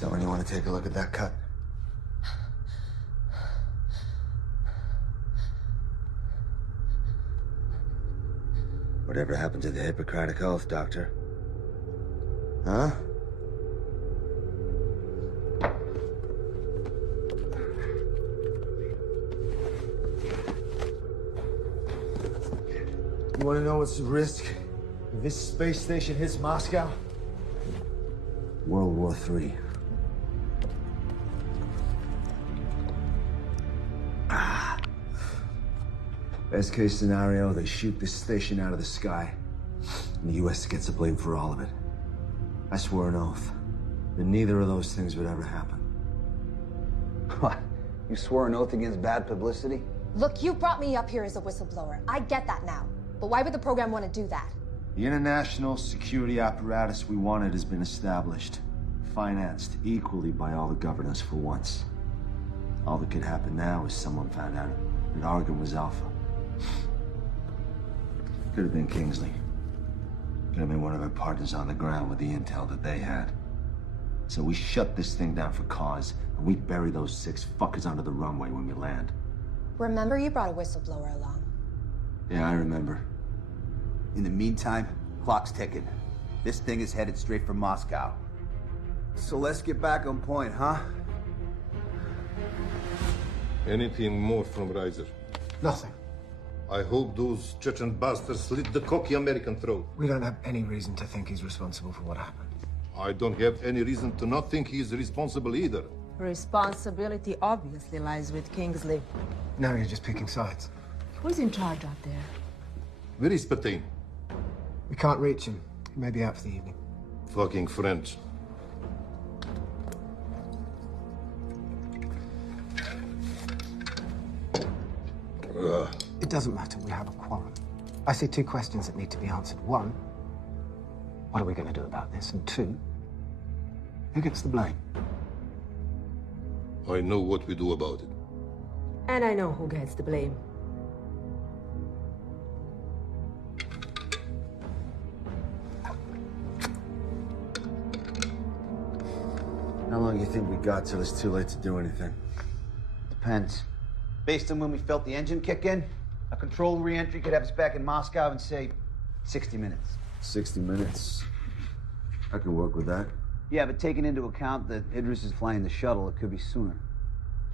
Don't you want to take a look at that cut? Whatever happened to the Hippocratic Oath, Doctor? Huh? You want to know what's the risk if this space station hits Moscow? World War III. Best case scenario, they shoot this station out of the sky, and the U.S. gets the blame for all of it. I swore an oath that neither of those things would ever happen. What? You swore an oath against bad publicity? Look, you brought me up here as a whistleblower. I get that now. But why would the program want to do that? The international security apparatus we wanted has been established, financed equally by all the governors for once. All that could happen now is someone found out that Argon was Alpha. Could have been Kingsley. Could have been one of our partners on the ground with the intel that they had. So we shut this thing down for cause, and we bury those 6 fuckers under the runway when we land. Remember you brought a whistleblower along. Yeah, I remember. In the meantime, clock's ticking. This thing is headed straight for Moscow. So let's get back on point, huh? Anything more from Reiser? Nothing. I hope those Chechen bastards slit the cocky American throat. We don't have any reason to think he's responsible for what happened. I don't have any reason to not think he's responsible either. Responsibility obviously lies with Kingsley. Now you're just picking sides. Who's in charge out there? Where is Petain? We can't reach him. He may be out for the evening. Fucking French. It doesn't matter. We have a quarrel. I see 2 questions that need to be answered. 1, what are we going to do about this? And 2, who gets the blame? I know what we do about it. And I know who gets the blame. How long do you think we got till it's too late to do anything? Depends. Based on when we felt the engine kick in, a controlled re-entry could have us back in Moscow in, say, 60 minutes. 60 minutes. I could work with that. Yeah, but taking into account that Idris is flying the shuttle, it could be sooner.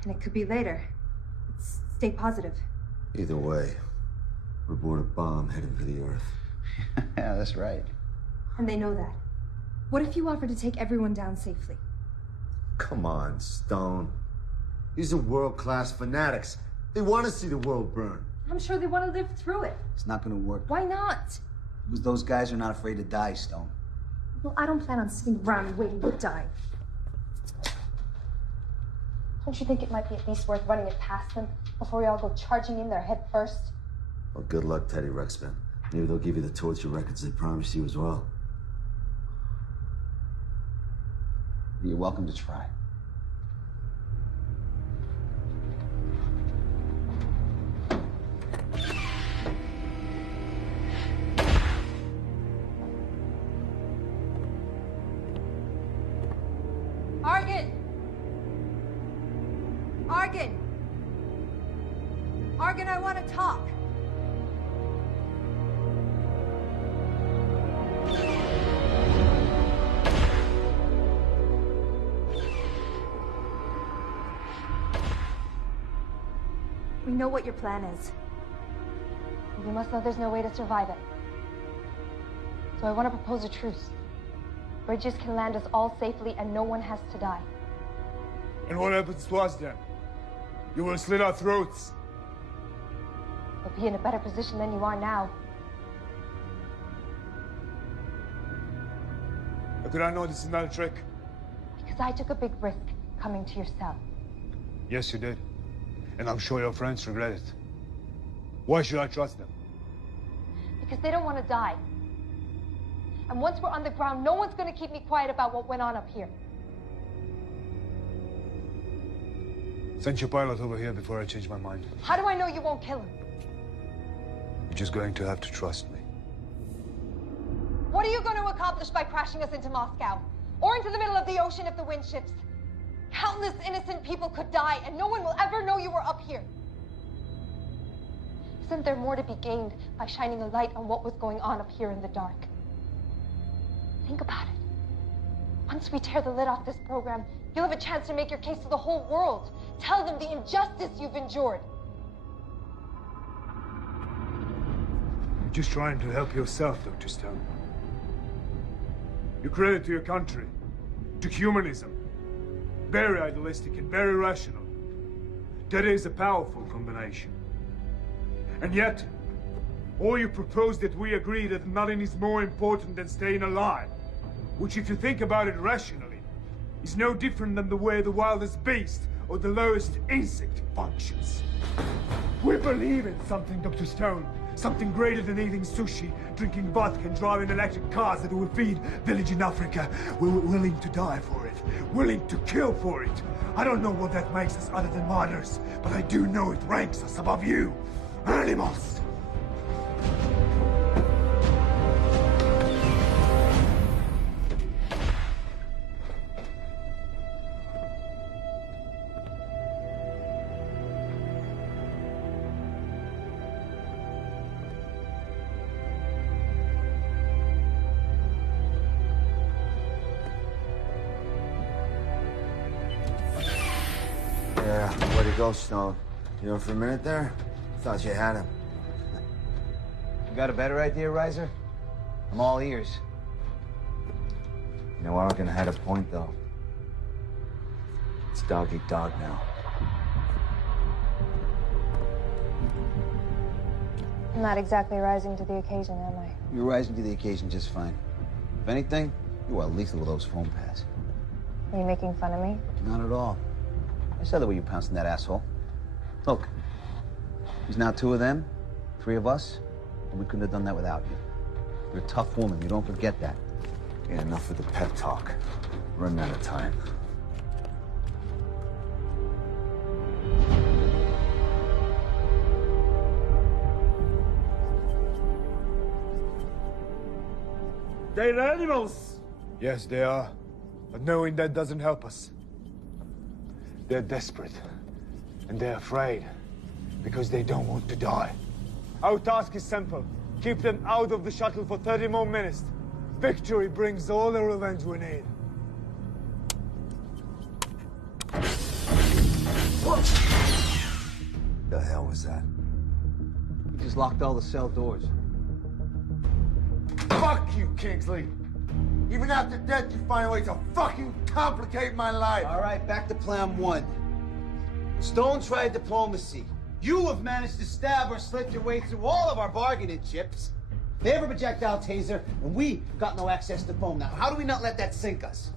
And it could be later. Stay positive. Either way, we're aboard a bomb heading for the Earth. Yeah, that's right. And they know that. What if you offer to take everyone down safely? Come on, Stone. These are world-class fanatics. They want to see the world burn. I'm sure they want to live through it. It's not gonna work. Why not? Because those guys are not afraid to die, Stone. Well, I don't plan on sitting around and waiting to die. Don't you think it might be at least worth running it past them before we all go charging in there head first? Well, good luck, Teddy Ruxpin. Maybe they'll give you the torture records they promised you as well. You're welcome to try. Argan! Argan! Argan, I want to talk. We know what your plan is. You must know there's no way to survive it. So I want to propose a truce. Bridges can land us all safely and no one has to die. And what happens to us then? You will slit our throats. You'll be in a better position than you are now. How could I know this is not a trick? Because I took a big risk coming to your cell. Yes, you did. And I'm sure your friends regret it. Why should I trust them? Because they don't want to die. And once we're on the ground, no one's going to keep me quiet about what went on up here. Send your pilot over here before I change my mind. How do I know you won't kill him? You're just going to have to trust me. What are you going to accomplish by crashing us into Moscow? Or into the middle of the ocean if the wind shifts? Countless innocent people could die, and no one will ever know you were up here. Isn't there more to be gained by shining a light on what was going on up here in the dark? Think about it. Once we tear the lid off this program, you'll have a chance to make your case to the whole world. Tell them the injustice you've endured. You're just trying to help yourself, Dr. Stone. You credit to your country, to humanism. Very idealistic and very rational. That is a powerful combination. And yet, all you propose that we agree that nothing is more important than staying alive, which if you think about it rationally, is no different than the way the wildest beast or the lowest insect functions. We believe in something, Dr. Stone. Something greater than eating sushi, drinking vodka, and driving electric cars that will feed village in Africa. We're willing to die for it. Willing to kill for it. I don't know what that makes us other than martyrs, but I do know it ranks us above you. Animals! Yeah, where'd he go, Stone? You know, for a minute there, thought you had him. You got a better idea, Reiser? I'm all ears. You know, Arkin had a point, though. It's dog eat dog now. I'm not exactly rising to the occasion, am I? You're rising to the occasion just fine. If anything, you are lethal with those foam pads. Are you making fun of me? Not at all. I saw the way you pounced on that asshole. Look, there's now 2 of them, 3 of us, and we couldn't have done that without you. You're a tough woman, you don't forget that. Yeah, enough of the pep talk. Running out of time. They're animals! Yes, they are. But knowing that doesn't help us. They're desperate. And they're afraid. Because they don't want to die. Our task is simple. Keep them out of the shuttle for 30 more minutes. Victory brings all the revenge we need. The hell was that? He just locked all the cell doors. Fuck you, Kingsley! Even after death, you find a way to fucking complicate my life! All right, back to plan one. Stone tried diplomacy. You have managed to stab or slit your way through all of our bargaining chips. They have a projectile taser, and we got no access to foam. Now, how do we not let that sink us?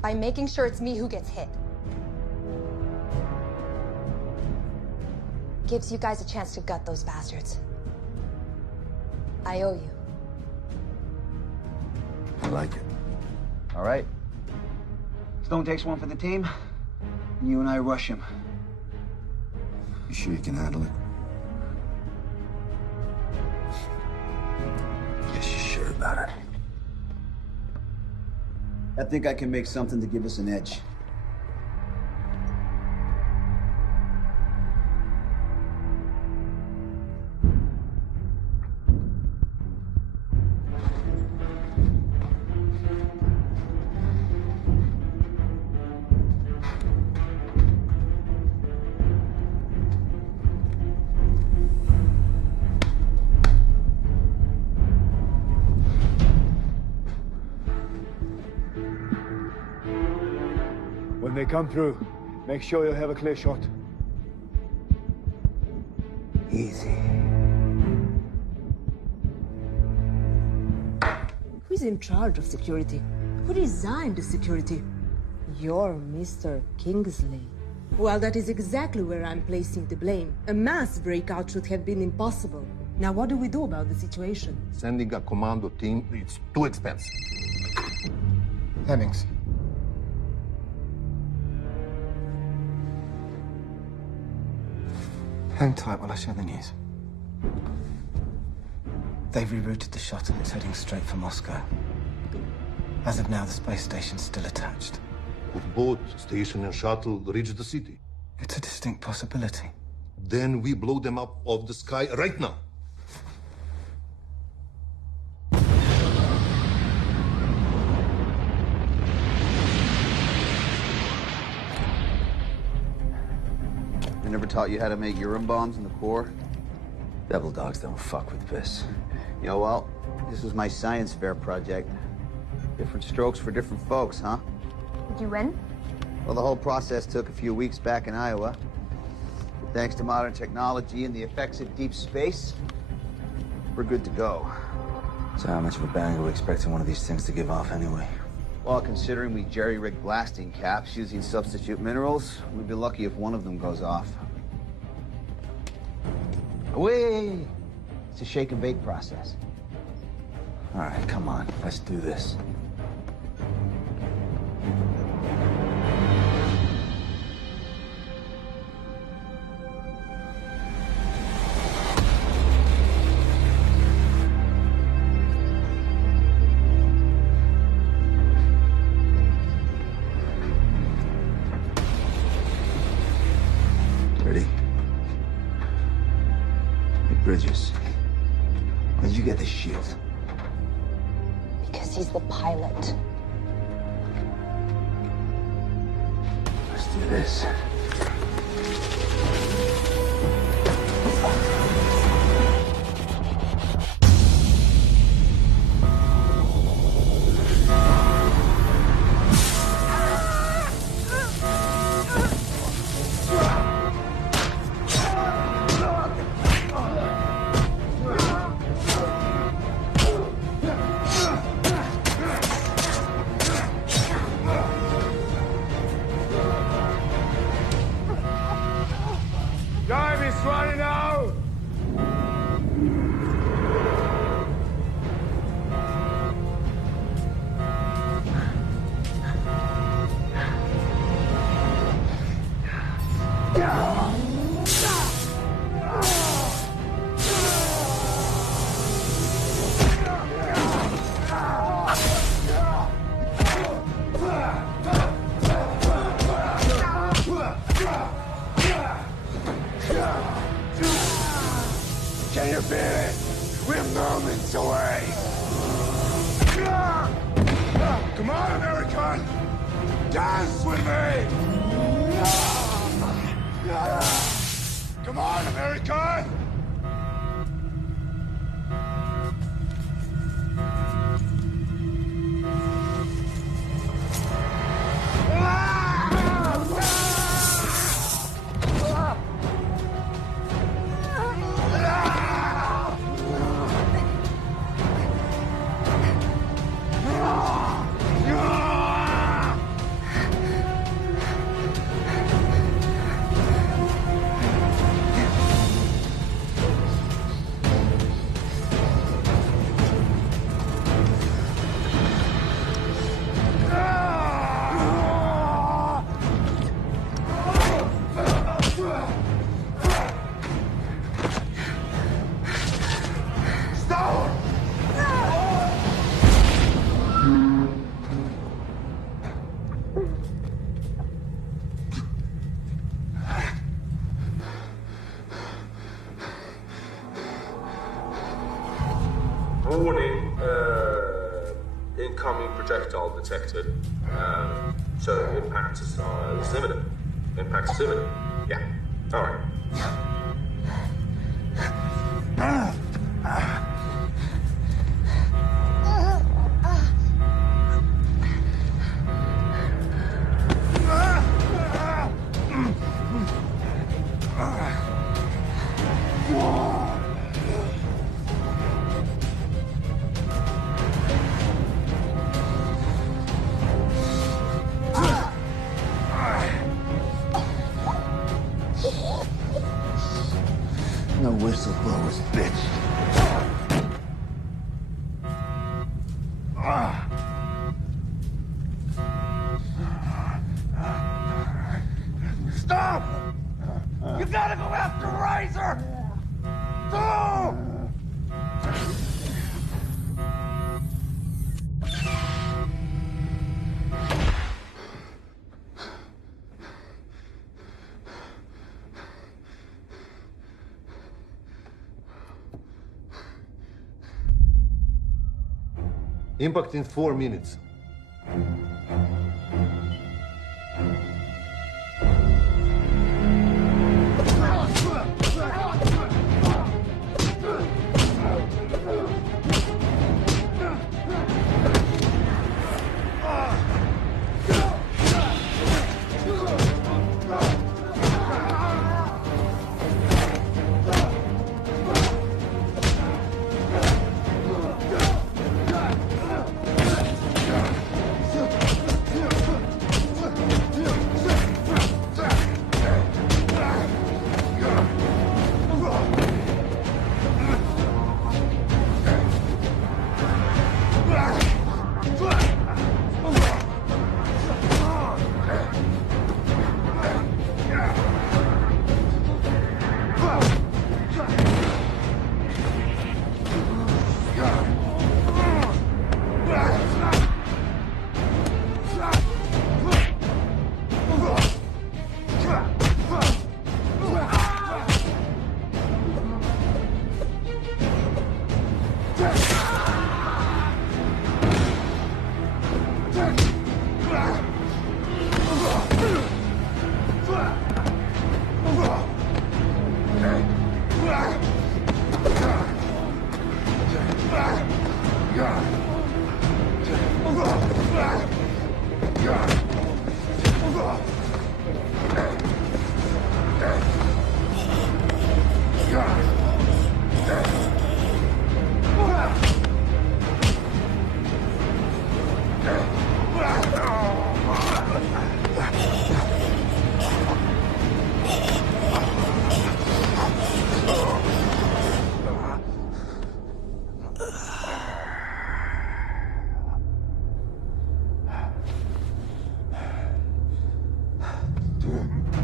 By making sure it's me who gets hit. Gives you guys a chance to gut those bastards. I owe you. I like it. All right. Stone takes one for the team, and you and I rush him. You sure you can handle it? Guess you're sure about it. I think I can make something to give us an edge. When they come through, make sure you have a clear shot. Easy. Who's in charge of security? Who designed the security? You're Mr. Kingsley. Well, that is exactly where I'm placing the blame. A mass breakout should have been impossible. Now, what do we do about the situation? Sending a commando team, it's too expensive. Hemmings. Hang tight while I share the news. They've rerouted the shuttle. It's heading straight for Moscow. As of now, the space station's still attached. Could both station and shuttle reach the city? It's a distinct possibility. Then we blow them up off the sky right now. They never taught you how to make urine bombs in the Corps? Devil dogs don't fuck with this. Yeah, well, this was my science fair project. Different strokes for different folks, huh? Did you win? Well, the whole process took a few weeks back in Iowa. But thanks to modern technology and the effects of deep space, we're good to go. So how much of a bang are we expecting one of these things to give off anyway? Well, considering we jerry-rigged blasting caps using substitute minerals, we'd be lucky if one of them goes off. Wait! It's a shake and bake process. All right, come on, let's do this. Ready? Hey, Bridges. Where'd you get the shield? Because he's the pilot. Let's do this. Time is running out! Can you feel it? We're moments away. Come on, American! Dance with me! Come on, American! Warning, incoming projectile detected. So impact is imminent. Impact is imminent. Yeah. All right. No whistleblowers, bitch. Stop! You gotta go after Razor! Go! Impact in 4 minutes.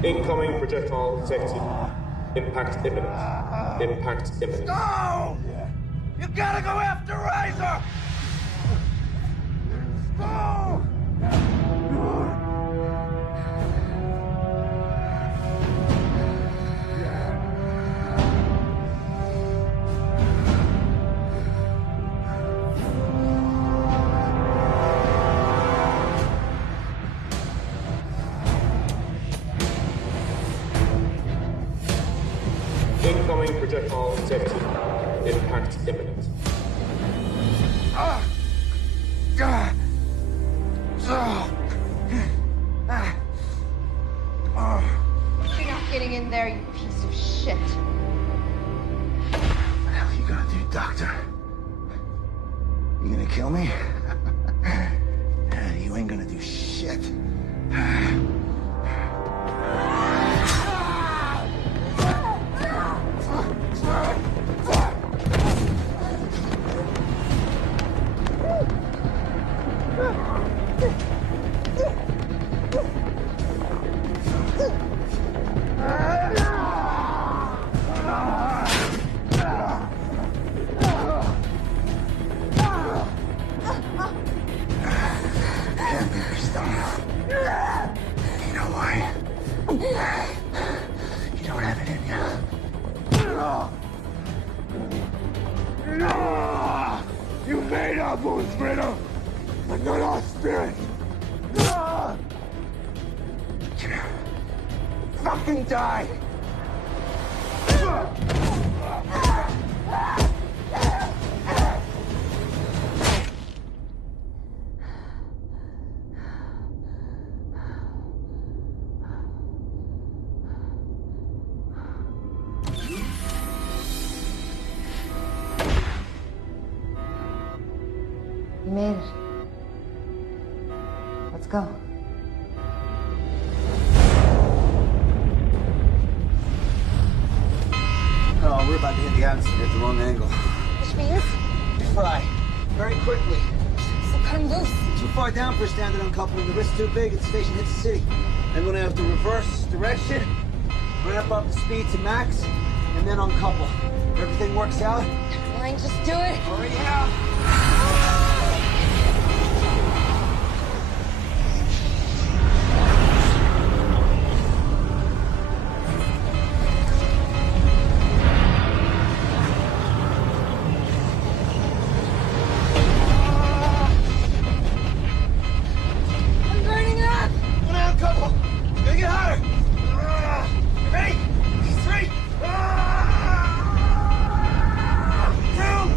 Incoming projectile detected. Impact imminent. Impact imminent. No! You gotta go after Razor! Go! Incoming projectile detected. Impact imminent. You're not getting in there, you piece of shit. What the hell are you gonna do, Doctor? You gonna kill me? You ain't gonna do shit. Can't be your style. You know why? You don't have it in you. You made our bones brittle, but not our spirit. Fucking die! You made it. Let's go. Oh, we're about to hit the atmosphere at the wrong angle. Which means? Fry. Very quickly. So cut him loose. Too far down for a standard uncoupling. The risk's too big. The station hits the city. Then we're gonna have to reverse direction, ramp up the speed to max, and then uncouple. If everything works out. Fine, just do it. Already have. I'm burning up. One out, couple. Gonna get hotter. Ready? 3. 2.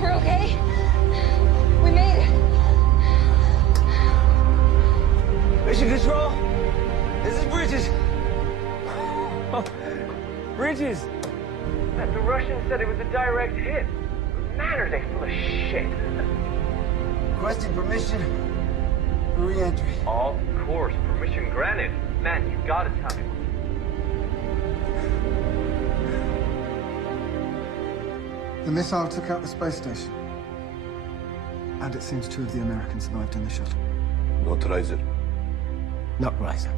We're okay. We made it. Mission Control. This is Bridges. Bridges! The Russians said it was a direct hit. Man, are they full of shit. Requesting permission for re-entry. Of course, permission granted. Man, you gotta tell me. The missile took out the space station. And it seems 2 of the Americans survived in the shuttle. Not Riser. Not Riser.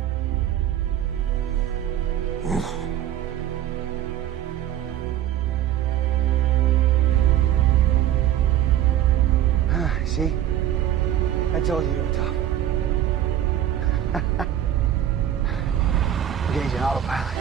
See? I told you were tough. Engaging autopilot.